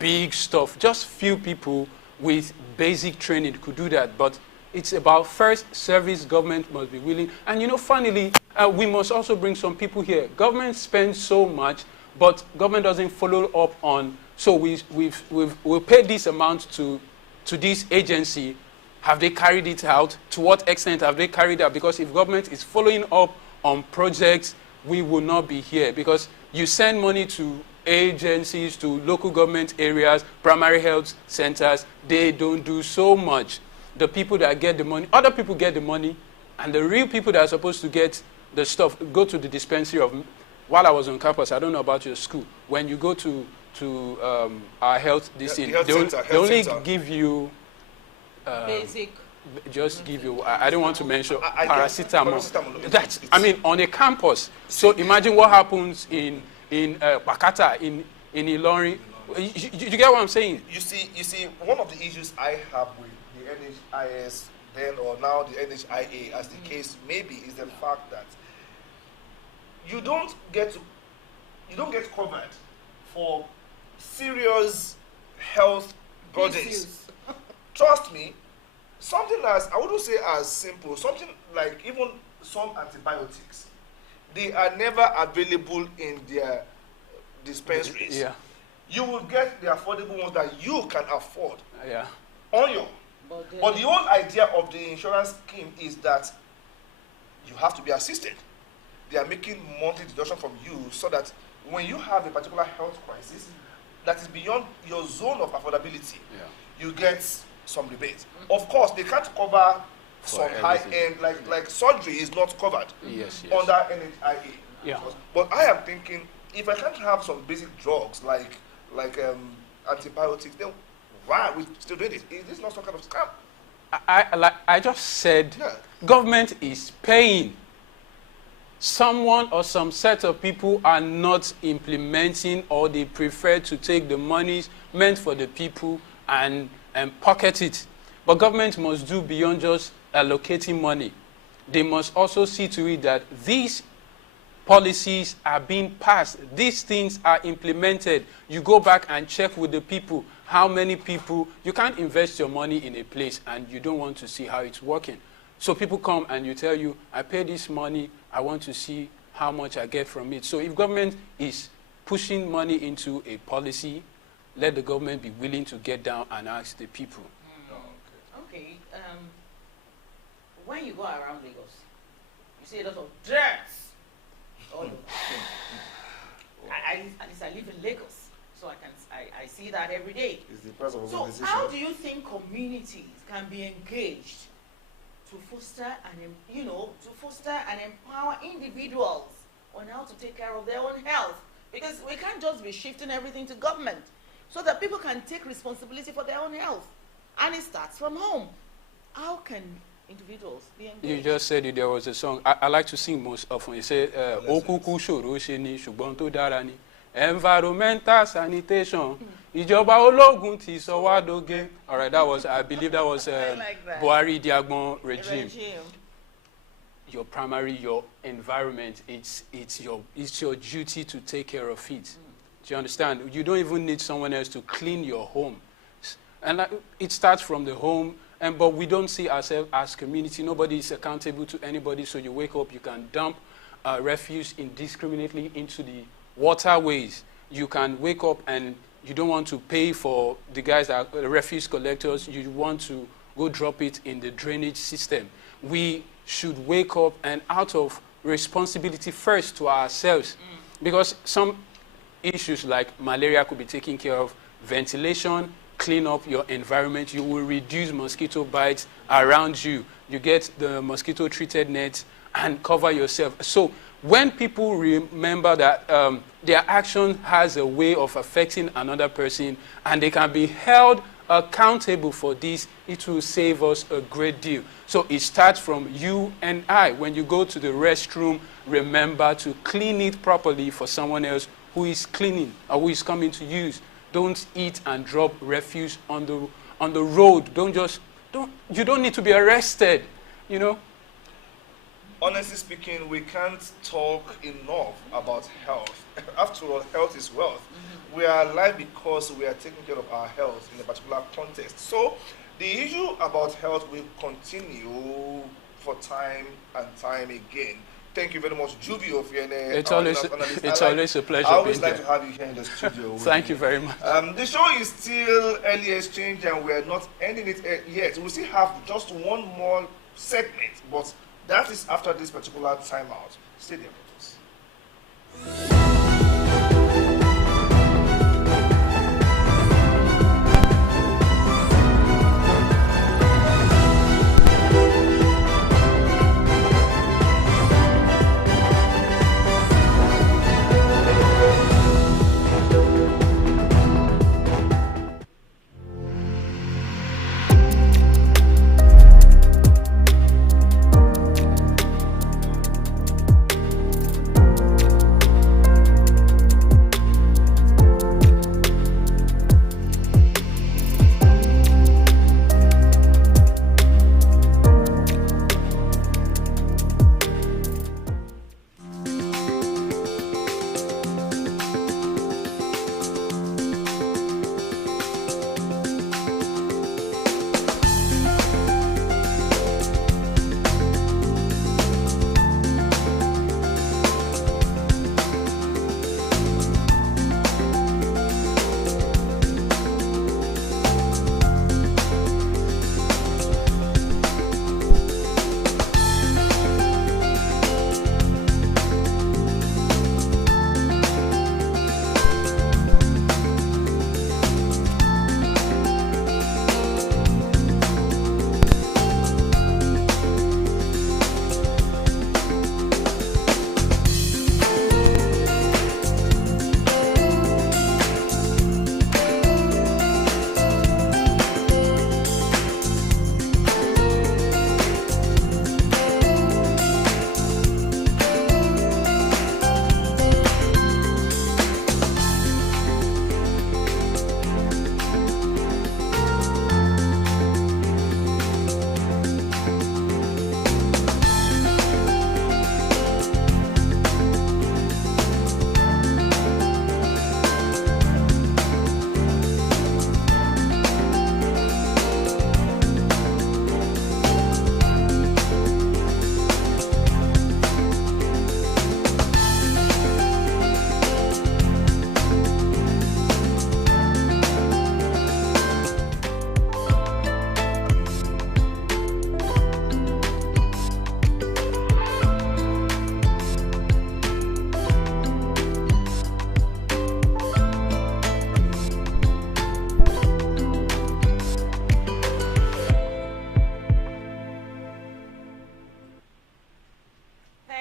big stuff. Just few people with basic training could do that. But it's about first service. Government must be willing. And funnily, we must also bring some people here. Government spends so much, but government doesn't follow up on. So we'll pay this amount to this agency. Have they carried it out? To what extent have they carried out? Because if government is following up on projects, we will not be here. Because you send money to agencies, to local government areas, primary health centers, they don't do so much. The people that get the money, other people get the money, and the real people that are supposed to get the stuff go to the dispensary of. While I was on campus, I don't know about your school. When you go to our health, they only give you basic. Just give you. I don't want to mention paracetamol. That's. On a campus. So imagine what happens in Pakata, in Ilorin. You get what I'm saying? You see, one of the issues I have with the NHIS then or now the NHIA, as the case may be, is the fact that you don't get covered for serious health burdens. Trust me, something as, I wouldn't say as simple, something like even some antibiotics, they are never available in their dispensaries. Yeah. You will get the affordable ones that you can afford. Yeah. On your. But the whole idea of the insurance scheme is that you have to be assisted. They are making monthly deduction from you so that when you have a particular health crisis that is beyond your zone of affordability, you get some rebate. Of course, they can't cover some high-end, like surgery is not covered under NHIA. Yeah. But I am thinking, if I can't have some basic drugs like antibiotics, then why are we still doing this? Is this not some kind of scam? I just said, government is paying. Someone or some set of people are not implementing, or they prefer to take the monies meant for the people and pocket it. But government must do beyond just allocating money. They must also see to it that these policies are being passed. These things are implemented. You go back and check with the people. How many people? You can't invest your money in a place and you don't want to see how it's working. So people come and you tell you, I pay this money, I want to see how much I get from it. So if government is pushing money into a policy, let the government be willing to get down and ask the people. Okay. When you go around Lagos, You see a lot of dirt all over. At least I live in Lagos, so I see that every day. It's the price of So organization. how do you think communities can be engaged to foster and empower individuals on how to take care of their own health? Because we can't just be shifting everything to government, so that people can take responsibility for their own health. And it starts from home. How can individuals be engaged? You just said it, there was a song I like to sing most often. You say, Okuku ṣòro ṣe ni ṣùgbọ́n tó dára ni. Environmental sanitation. Ìjọba ológun ti sọ wá dóge. All right, I believe that was like that. Buhari Diagbon regime. Your environment, it's your duty to take care of it. Do you understand? You don't even need someone else to clean your home. And it starts from the home, but we don't see ourselves as community. Nobody is accountable to anybody, so you wake up, you can dump refuse indiscriminately into the waterways. You can wake up and you don't want to pay for the guys that are refuse collectors. You want to go drop it in the drainage system. We should wake up and out of responsibility first to ourselves, because some issues like malaria could be taken care of. Ventilation, clean up your environment. You will reduce mosquito bites around you. You get the mosquito treated nets and cover yourself. So when people remember that their action has a way of affecting another person and they can be held accountable for this, it will save us a great deal. So it starts from you and I. When you go to the restroom, remember to clean it properly for someone else who is cleaning or who is coming to use. Don't eat and drop refuse on the road. You don't need to be arrested, you know. Honestly speaking, we can't talk enough about health. After all, health is wealth. We are alive because we are taking care of our health in a particular context. So the issue about health will continue for time and time again. Thank you very much, Juby Ofiene. It's always a pleasure. I always being like here. to have you here in the studio. Thank you very much. The show is still early exchange and we're not ending it yet. We still have just one more segment, but that is after this particular timeout. Stay there with us.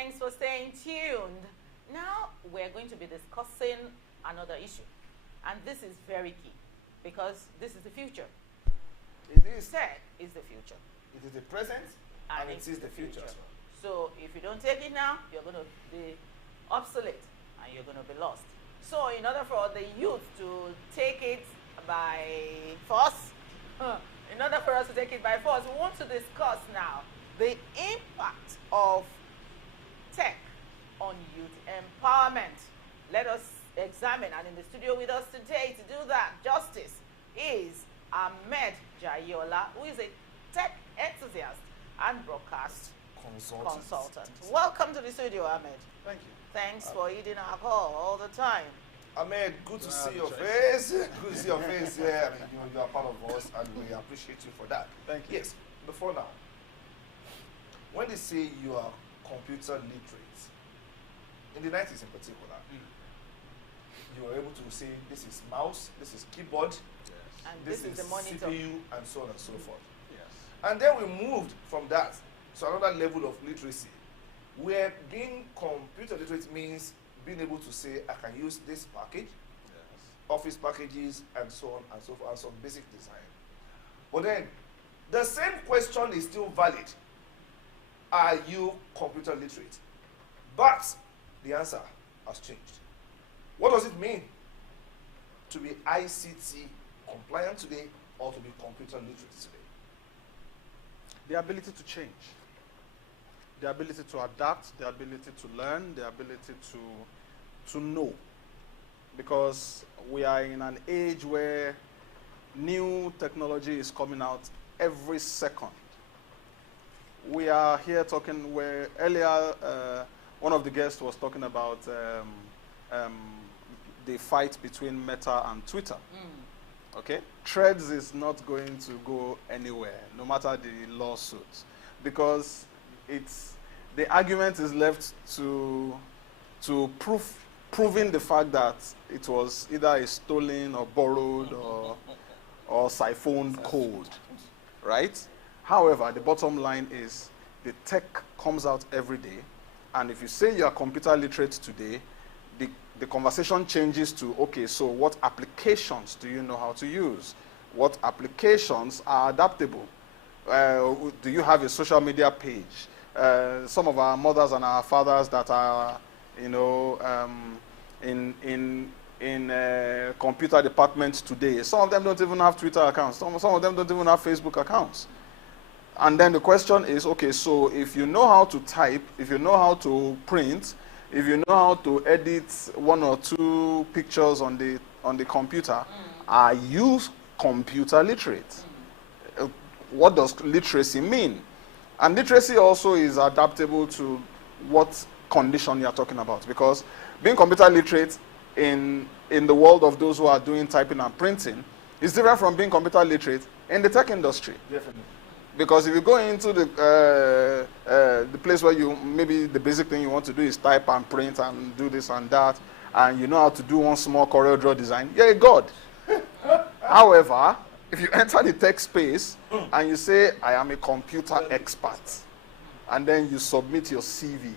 Thanks for staying tuned. Now we're going to be discussing another issue. And this is very key because this is the future. It is. Tech is the future. It is the present and it is the future. So if you don't take it now, you're going to be obsolete and you're going to be lost. So in order for the youth to take it by force, we want to discuss now the impact of tech on youth empowerment. Let us examine, and in the studio with us today to do that justice is Ahmed Jayola, who is a tech enthusiast and broadcast consultant. Welcome to the studio, Ahmed. Thank you. Thanks for eating our call all the time. Ahmed, good to see your face. Good to see your face. Yeah, I mean, you are part of us, and we appreciate you for that. Thank you. Yes. Before now, when they say you are computer literate, in the 90s in particular, you were able to say this is mouse, this is keyboard, And this is is the monitor. CPU, and so on and so forth. Yes. And then we moved from that to another level of literacy, where being computer literate means being able to say, I can use this package, office packages, and so on and so forth, and some basic design. But then, the same question is still valid. Are you computer literate? But the answer has changed. What does it mean to be ICT compliant today or to be computer literate today? The ability to change, the ability to adapt, the ability to learn, the ability to know. Because we are in an age where new technology is coming out every second. We are here talking where earlier one of the guests was talking about the fight between Meta and Twitter. Okay, Threads is not going to go anywhere, no matter the lawsuits, because the argument is left to proving the fact that it was either a stolen or borrowed or siphoned code, right? However, the bottom line is the tech comes out every day, and if you say you are computer literate today, the conversation changes to, okay, so what applications do you know how to use? What applications are adaptable? Do you have a social media page? Some of our mothers and our fathers that are, you know, in computer departments today, some of them don't even have Twitter accounts. Some of them don't even have Facebook accounts. And then the question is, okay, so if you know how to type, if you know how to print, if you know how to edit one or two pictures on the computer, are you computer literate? What does literacy mean? And literacy also is adaptable to what condition you're talking about, because being computer literate in the world of those who are doing typing and printing is different from being computer literate in the tech industry. Definitely. Because if you go into the place where maybe the basic thing you want to do is type and print and do this and that, and you know how to do one small CorelDRAW design, you're a god. However, if you enter the tech space and you say, I am a computer expert, and then you submit your CV,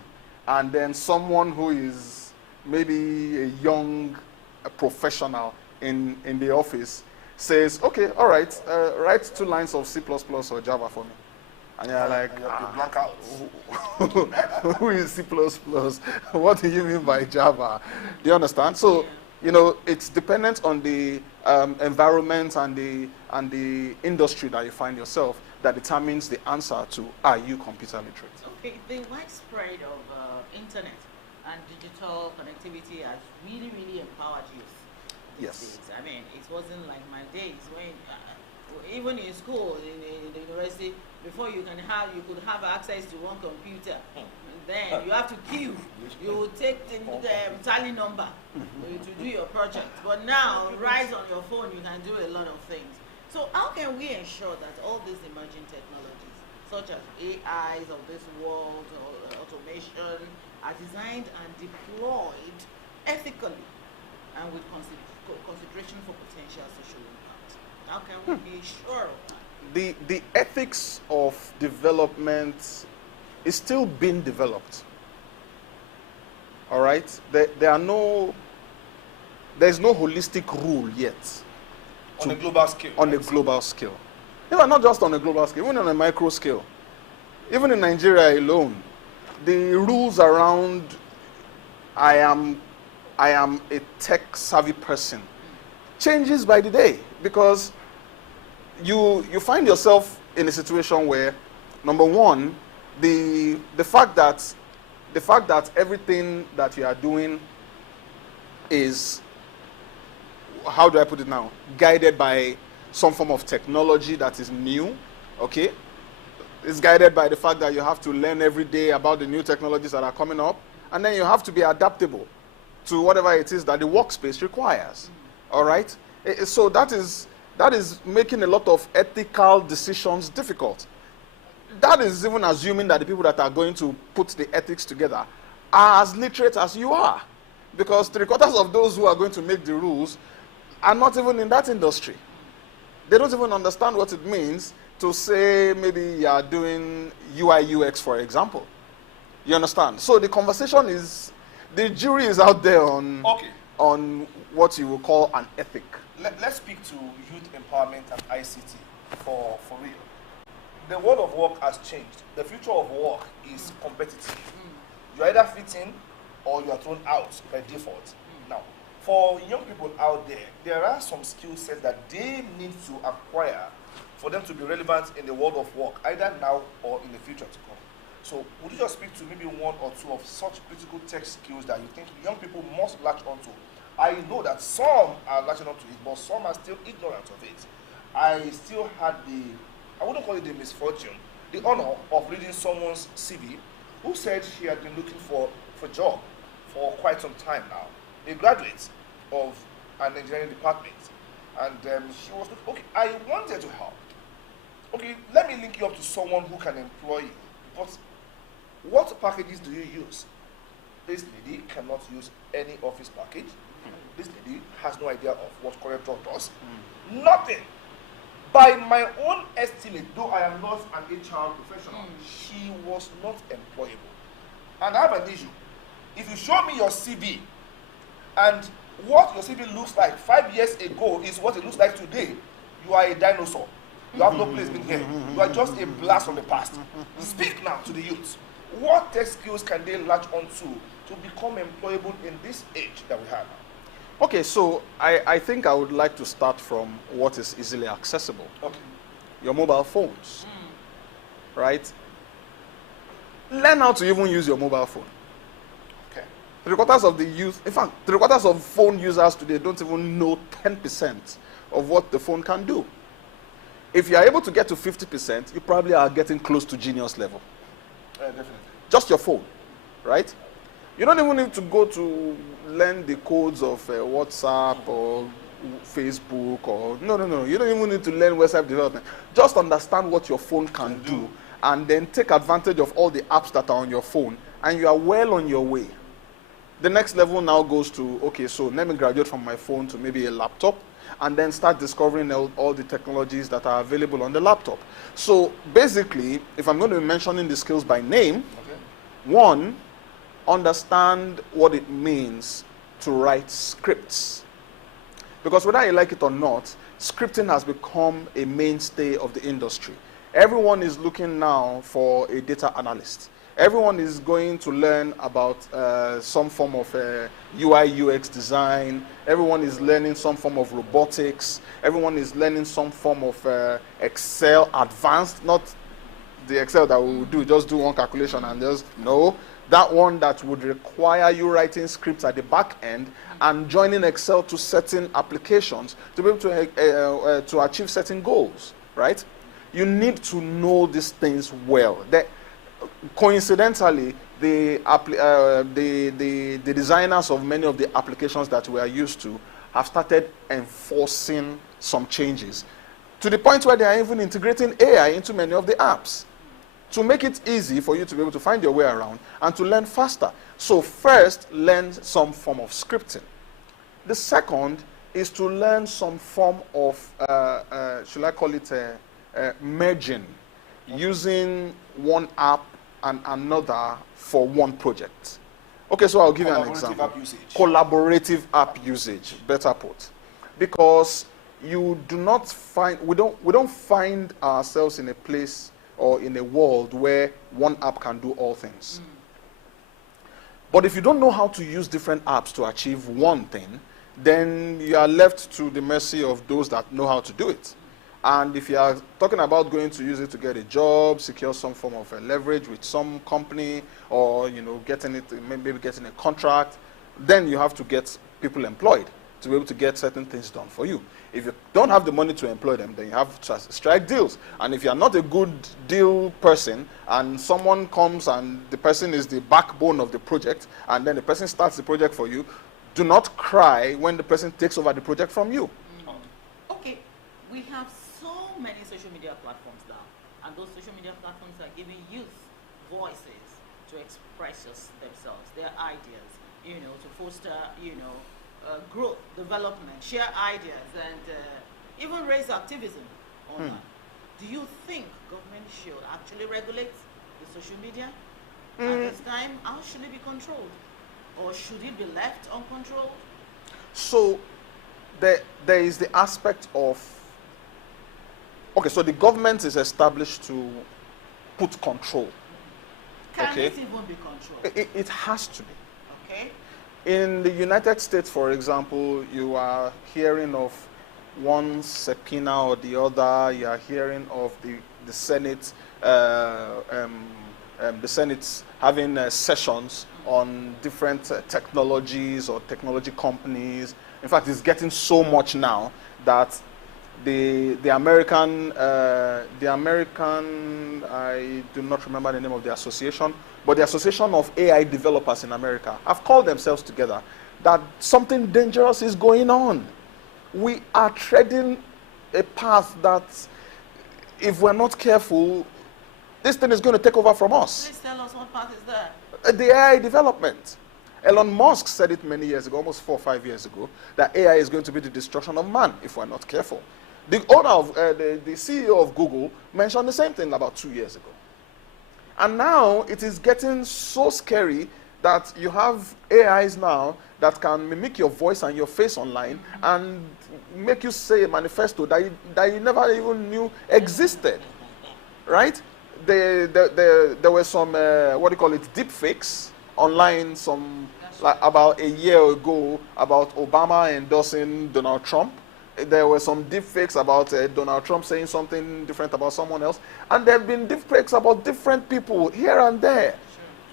and then someone who is maybe a young professional in the office says, okay, all right, write 2 lines of C++ or Java for me. And you're like, you blank out. who is C++? What do you mean by Java? Do you understand? So, you know, it's dependent on the environment and the industry that you find yourself that determines the answer to, are you computer literate? Okay, the widespread of internet and digital connectivity has really, really empowered youth. Yes. I mean, it wasn't like my days when, even in school, in the university, before you could have access to one computer. And then you have to queue. You take the tally number to do your project. But now, right on your phone, you can do a lot of things. So how can we ensure that all these emerging technologies, such as AIs of this world, or automation, are designed and deployed ethically and with consideration for potential social impact? How can we be sure of that? The ethics of development is still being developed. All right? There's no holistic rule yet. On a global scale. On a global scale. Even not just on a global scale, even on a micro scale. Even in Nigeria alone, the rules around I am a tech savvy person changes by the day, because you find yourself in a situation where, number one, the fact that everything that you are doing is, how do I put it now, guided by some form of technology that is new, okay? It's guided by the fact that you have to learn every day about the new technologies that are coming up, and then you have to be adaptable to whatever it is that the workspace requires, all right? So that is making a lot of ethical decisions difficult. That is even assuming that the people that are going to put the ethics together are as literate as you are, because 3/4 of those who are going to make the rules are not even in that industry. They don't even understand what it means to say maybe you are doing UI UX, for example. You understand? So the conversation is, the jury is out there on what you will call an ethic. Let's speak to youth empowerment and ICT for real. The world of work has changed. The future of work is competitive. You either fit in or you are thrown out by default. Now, for young people out there, there are some skill sets that they need to acquire for them to be relevant in the world of work, either now or in the future to come. So would you just speak to maybe one or two of such critical tech skills that you think young people must latch onto? I know that some are latching onto it, but some are still ignorant of it. I still had I wouldn't call it the misfortune, the honor of reading someone's CV who said she had been looking for a job for quite some time now, a graduate of an engineering department. And she was like, okay, I wanted to help. Okay, let me link you up to someone who can employ you. But what packages do you use? This lady cannot use any office package. This lady has no idea of what CorelDRAW does. Nothing. By my own estimate, though I am not an HR professional, she was not employable. And I have an issue. If you show me your CV, and what your CV looks like 5 years ago is what it looks like today, you are a dinosaur. You have no place in here. You are just a blast from the past. Speak now to the youth. What tech skills can they latch onto to become employable in this age that we have? Okay, so I think I would like to start from what is easily accessible. Okay. Your mobile phones, right? Learn how to even use your mobile phone. Okay. 3/4 of the youth, in fact, 3/4 of phone users today don't even know 10% of what the phone can do. If you are able to get to 50%, you probably are getting close to genius level. Definitely. Just your phone, right? You don't even need to go to learn the codes of WhatsApp or Facebook or no. You don't even need to learn website development. Just understand what your phone can do, and then take advantage of all the apps that are on your phone, and you are well on your way. The next level now goes to, okay, so let me graduate from my phone to maybe a laptop, and then start discovering all the technologies that are available on the laptop. So basically, if I'm going to be mentioning the skills by name, one, understand what it means to write scripts. Because whether you like it or not, scripting has become a mainstay of the industry. Everyone is looking now for a data analyst. Everyone is going to learn about some form of UI UX design. Everyone is learning some form of robotics. Everyone is learning some form of Excel advanced, not the Excel that we will do, just do one calculation and just, no. That one that would require you writing scripts at the back end and joining Excel to certain applications to be able to achieve certain goals, right? You need to know these things well. Coincidentally, the designers of many of the applications that we are used to have started enforcing some changes to the point where they are even integrating AI into many of the apps to make it easy for you to be able to find your way around and to learn faster. So first, learn some form of scripting. The second is to learn some form of, should I call it merging, using one app and another for one project. Okay, so I'll give you an example. App usage. Collaborative app usage, better put. Because you do not find, we don't find ourselves in a place or in a world where one app can do all things. But if you don't know how to use different apps to achieve one thing, then you are left to the mercy of those that know how to do it. And if you are talking about going to use it to get a job, secure some form of leverage with some company, or getting it, maybe getting a contract, then you have to get people employed to be able to get certain things done for you. If you don't have the money to employ them, then you have to strike deals. And if you are not a good deal person, and someone comes and the person is the backbone of the project, and then the person starts the project for you, do not cry when the person takes over the project from you. Okay, we have so many social media platforms now, and those social media platforms are giving youth voices to express themselves, their ideas, to foster, growth, development, share ideas, and even raise activism online. Do you think government should actually regulate the social media at this time? How should it be controlled? Or should it be left uncontrolled? So there is the aspect of, okay, so the government is established to put control. Can it even be controlled? It has to be. Okay. In the United States, for example, you are hearing of one subpoena or the other. You are hearing of the Senate, the Senate's having sessions on different technologies or technology companies. In fact, it's getting so much now that the American, I do not remember the name of the association, but the Association of AI Developers in America have called themselves together that something dangerous is going on. We are treading a path that, if we're not careful, this thing is going to take over from us. Please tell us what path is that? The AI development. Elon Musk said it many years ago, almost 4 or 5 years ago, that AI is going to be the destruction of man if we're not careful. The owner of, the CEO of Google mentioned the same thing about 2 years ago. And now it is getting so scary that you have AIs now that can mimic your voice and your face online and make you say a manifesto that you never even knew existed, right? There were some, deep fakes online about a year ago about Obama endorsing Donald Trump. There were some deep fakes about Donald Trump saying something different about someone else. And there have been deep fakes about different people here and there,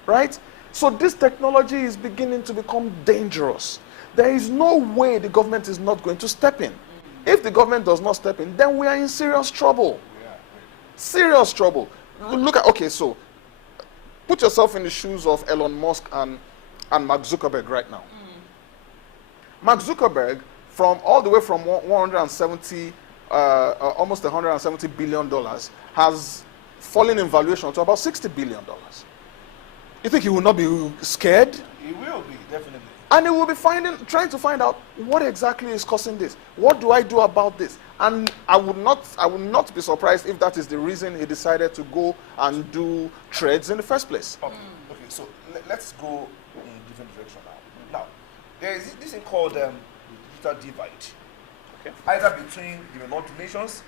right? So this technology is beginning to become dangerous. There is no way the government is not going to step in. If the government does not step in, then we are in serious trouble. Serious trouble. Look at, okay, so put yourself in the shoes of Elon Musk and Mark Zuckerberg right now. Mark Zuckerberg, all the way from 170, almost $170 billion, has fallen in valuation to about $60 billion. You think he will not be scared? He will be, definitely. And he will be trying to find out what exactly is causing this. What do I do about this? And I would not be surprised if that is the reason he decided to go and do Threads in the first place. Okay, so let's go in a different direction now. Now, there is this thing called digital divide. Okay. Either between developed nations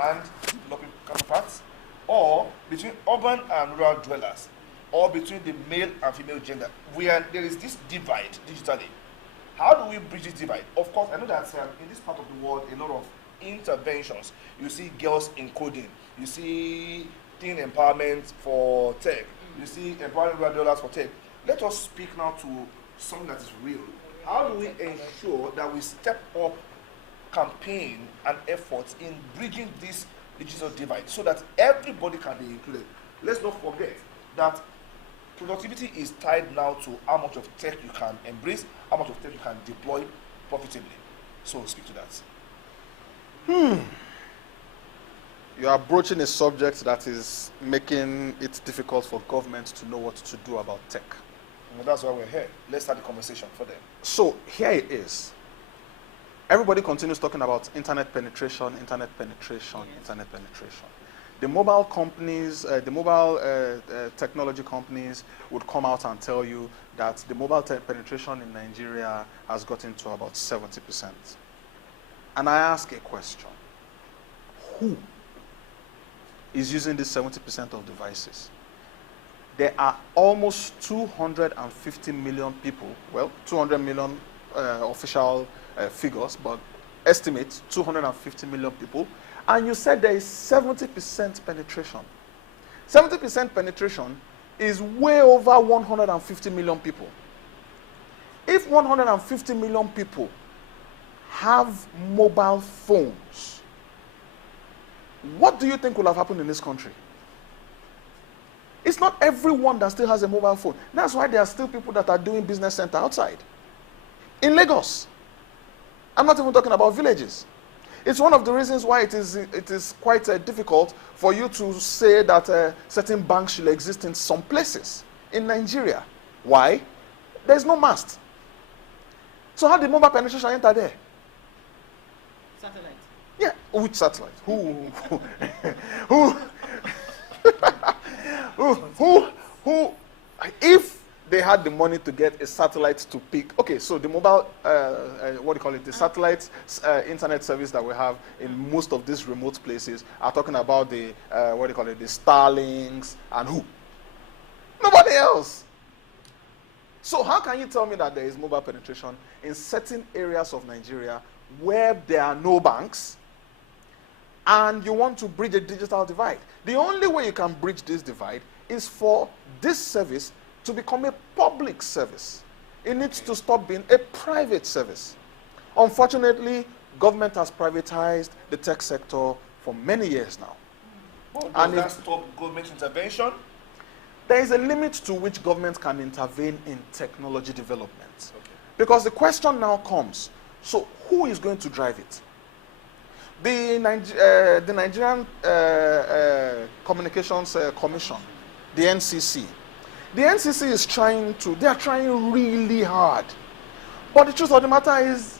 and developing counterparts, or between urban and rural dwellers, or between the male and female gender. There is this divide digitally. How do we bridge this divide? Of course, I know that in this part of the world, a lot of interventions. You see girls in coding. You see teen empowerment for tech. You see empowering rural dwellers for tech. Let us speak now to something that is real. How do we ensure that we step up campaign and efforts in bridging this digital divide so that everybody can be included? Let's not forget that productivity is tied now to how much of tech you can embrace, how much of tech you can deploy profitably. So speak to that. You are broaching a subject that is making it difficult for government to know what to do about tech. Well, that's why we're here. Let's start the conversation for them. So here it is. Everybody continues talking about internet penetration, internet penetration, internet penetration. the mobile companies, the mobile technology companies would come out and tell you that the mobile penetration in Nigeria has gotten to about 70%. And I ask a question. Who is using this 70% of devices? There are almost 250 million people, well, 200 million official figures, but estimate 250 million people, and you said there is 70% penetration. 70% penetration is way over 150 million people. If 150 million people have mobile phones, what do you think will have happened in this country? It's not everyone that still has a mobile phone. That's why there are still people that are doing business center outside. In Lagos. I'm not even talking about villages. It's one of the reasons why it is quite difficult for you to say that certain banks should exist in some places in Nigeria. Why? There's no mast. So how did mobile penetration enter there? Satellite. Yeah, which satellite? Who? Who? If they had the money to get a satellite to pick, okay, so the mobile, what do you call it, the satellite internet service that we have in most of these remote places are talking about the, what do you call it, the Starlinks and who? Nobody else. So how can you tell me that there is mobile penetration in certain areas of Nigeria where there are no banks and you want to bridge a digital divide? The only way you can bridge this divide is for this service to become a public service. It needs to stop being a private service. Unfortunately, government has privatized the tech sector for many years now. Well, does that stop government intervention? There is a limit to which government can intervene in technology development. Okay. Because the question now comes, so who is going to drive it? The Nigerian Communications Commission, the NCC. The NCC is they are trying really hard. But the truth of the matter is,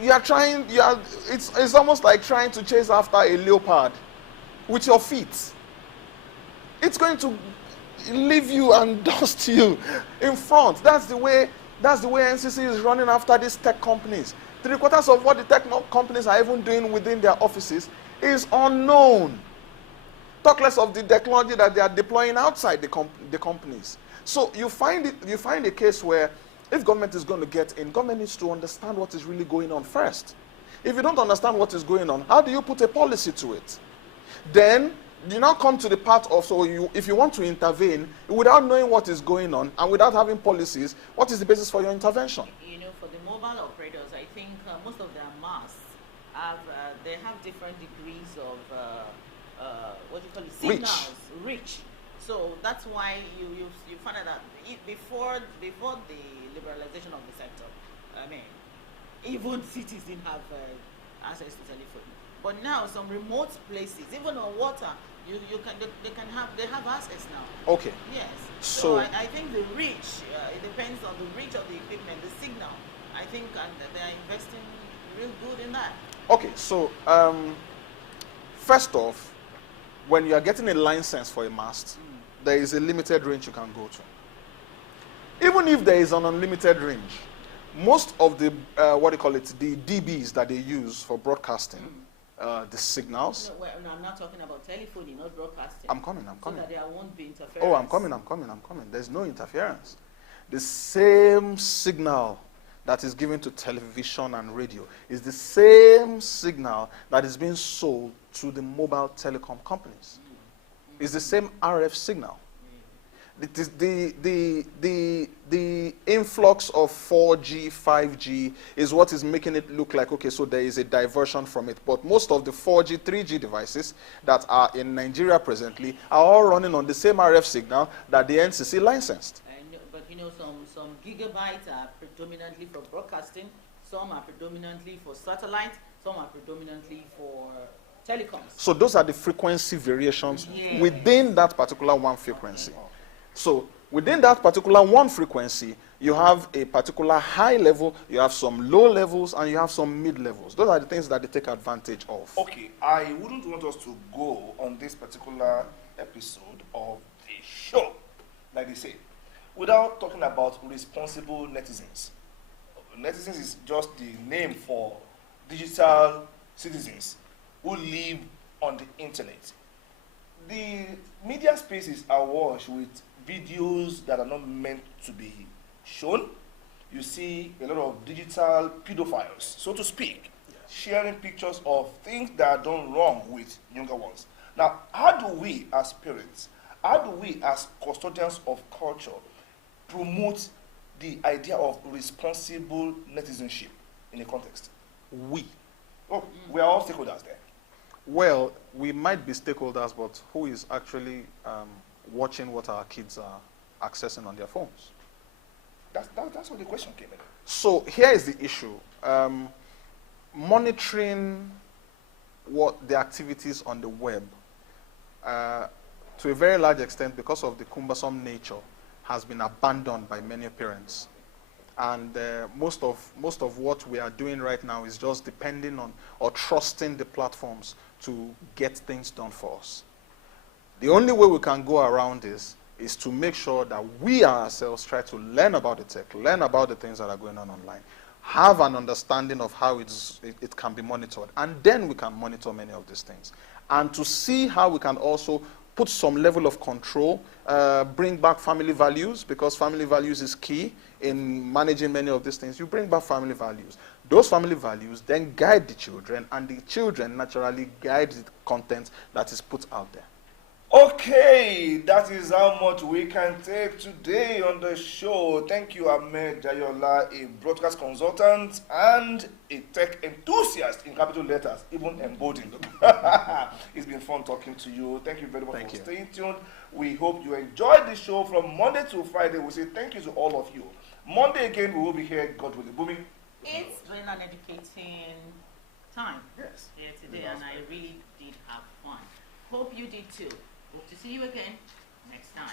it's almost like trying to chase after a leopard with your feet. It's going to leave you and dust you in front. That's the way NCC is running after these tech companies. 3/4 of what the tech companies are even doing within their offices is unknown. Talk less of the technology that they are deploying outside the companies. So you find a case where if government is going to get in, government needs to understand what is really going on first. If you don't understand what is going on, how do you put a policy to it? Then you now come to the part of, if you want to intervene without knowing what is going on and without having policies, what is the basis for your intervention? You know, for the mobile operators, I think most of their masts they have different degrees of what do you call it? Signals, reach. So that's why you find out that before the liberalization of the sector, I mean, even cities didn't have access to telephone. But now some remote places, even on water, they have access now. Okay. Yes. So I think the reach, it depends on the reach of the equipment, the signal. I think they are investing real good in that. Okay. So first off, when you are getting a license for a mast, there is a limited range you can go to. Even if there is an unlimited range, most of the the dBs that they use for broadcasting, the signals. No, I'm not talking about telephoning, not broadcasting. I'm coming. So that there won't be interference. Oh, I'm coming. There's no interference. The same signal that is given to television and radio is the same signal that is being sold to the mobile telecom companies. It's the same RF signal. It is the influx of 4G, 5G is what is making it look like, okay, so there is a diversion from it. But most of the 4G, 3G devices that are in Nigeria presently are all running on the same RF signal that the NCC licensed. But you know, some gigabytes are predominantly for broadcasting, some are predominantly for satellite, some are predominantly for telecoms. So those are the frequency variations within that particular one frequency. So Within that particular one frequency, you have a particular high level, you have some low levels, and you have some mid levels. Those are the things that they take advantage of. Okay, I wouldn't want us to go on this particular episode of the show, like they say, without talking about responsible netizens. Netizens is just the name for digital citizens who live on the internet. The media space is awash with videos that are not meant to be shown. You see a lot of digital pedophiles, so to speak, sharing pictures of things that are done wrong with younger ones. Now, how do we as parents, how do we as custodians of culture promote the idea of responsible netizenship in a context? We. Oh, we are all stakeholders there. Well, we might be stakeholders, but who is actually watching what our kids are accessing on their phones? That's where the question came in. So here is the issue. Monitoring what the activities on the web, to a very large extent, because of the cumbersome nature, has been abandoned by many parents. And most of what we are doing right now is just depending on or trusting the platforms to get things done for us. The only way we can go around this is to make sure that we ourselves try to learn about the tech, learn about the things that are going on online, have an understanding of how it can be monitored, and then we can monitor many of these things. And to see how we can also put some level of control, bring back family values, because family values is key in managing many of these things. You bring back family values. Those family values then guide the children, and the children naturally guide the content that is put out there. Okay, that is how much we can take today on the show. Thank you, Ahmed Jayola, a broadcast consultant and a tech enthusiast in capital letters, even emboldened. It's been fun talking to you. Thank you very much for staying tuned. We hope you enjoyed the show from Monday to Friday. We say thank you to all of you. Monday again, we will be here, God willing. Bumi? It's been an educating time here today, and I really did have fun. Hope you did too. Hope to see you again next time.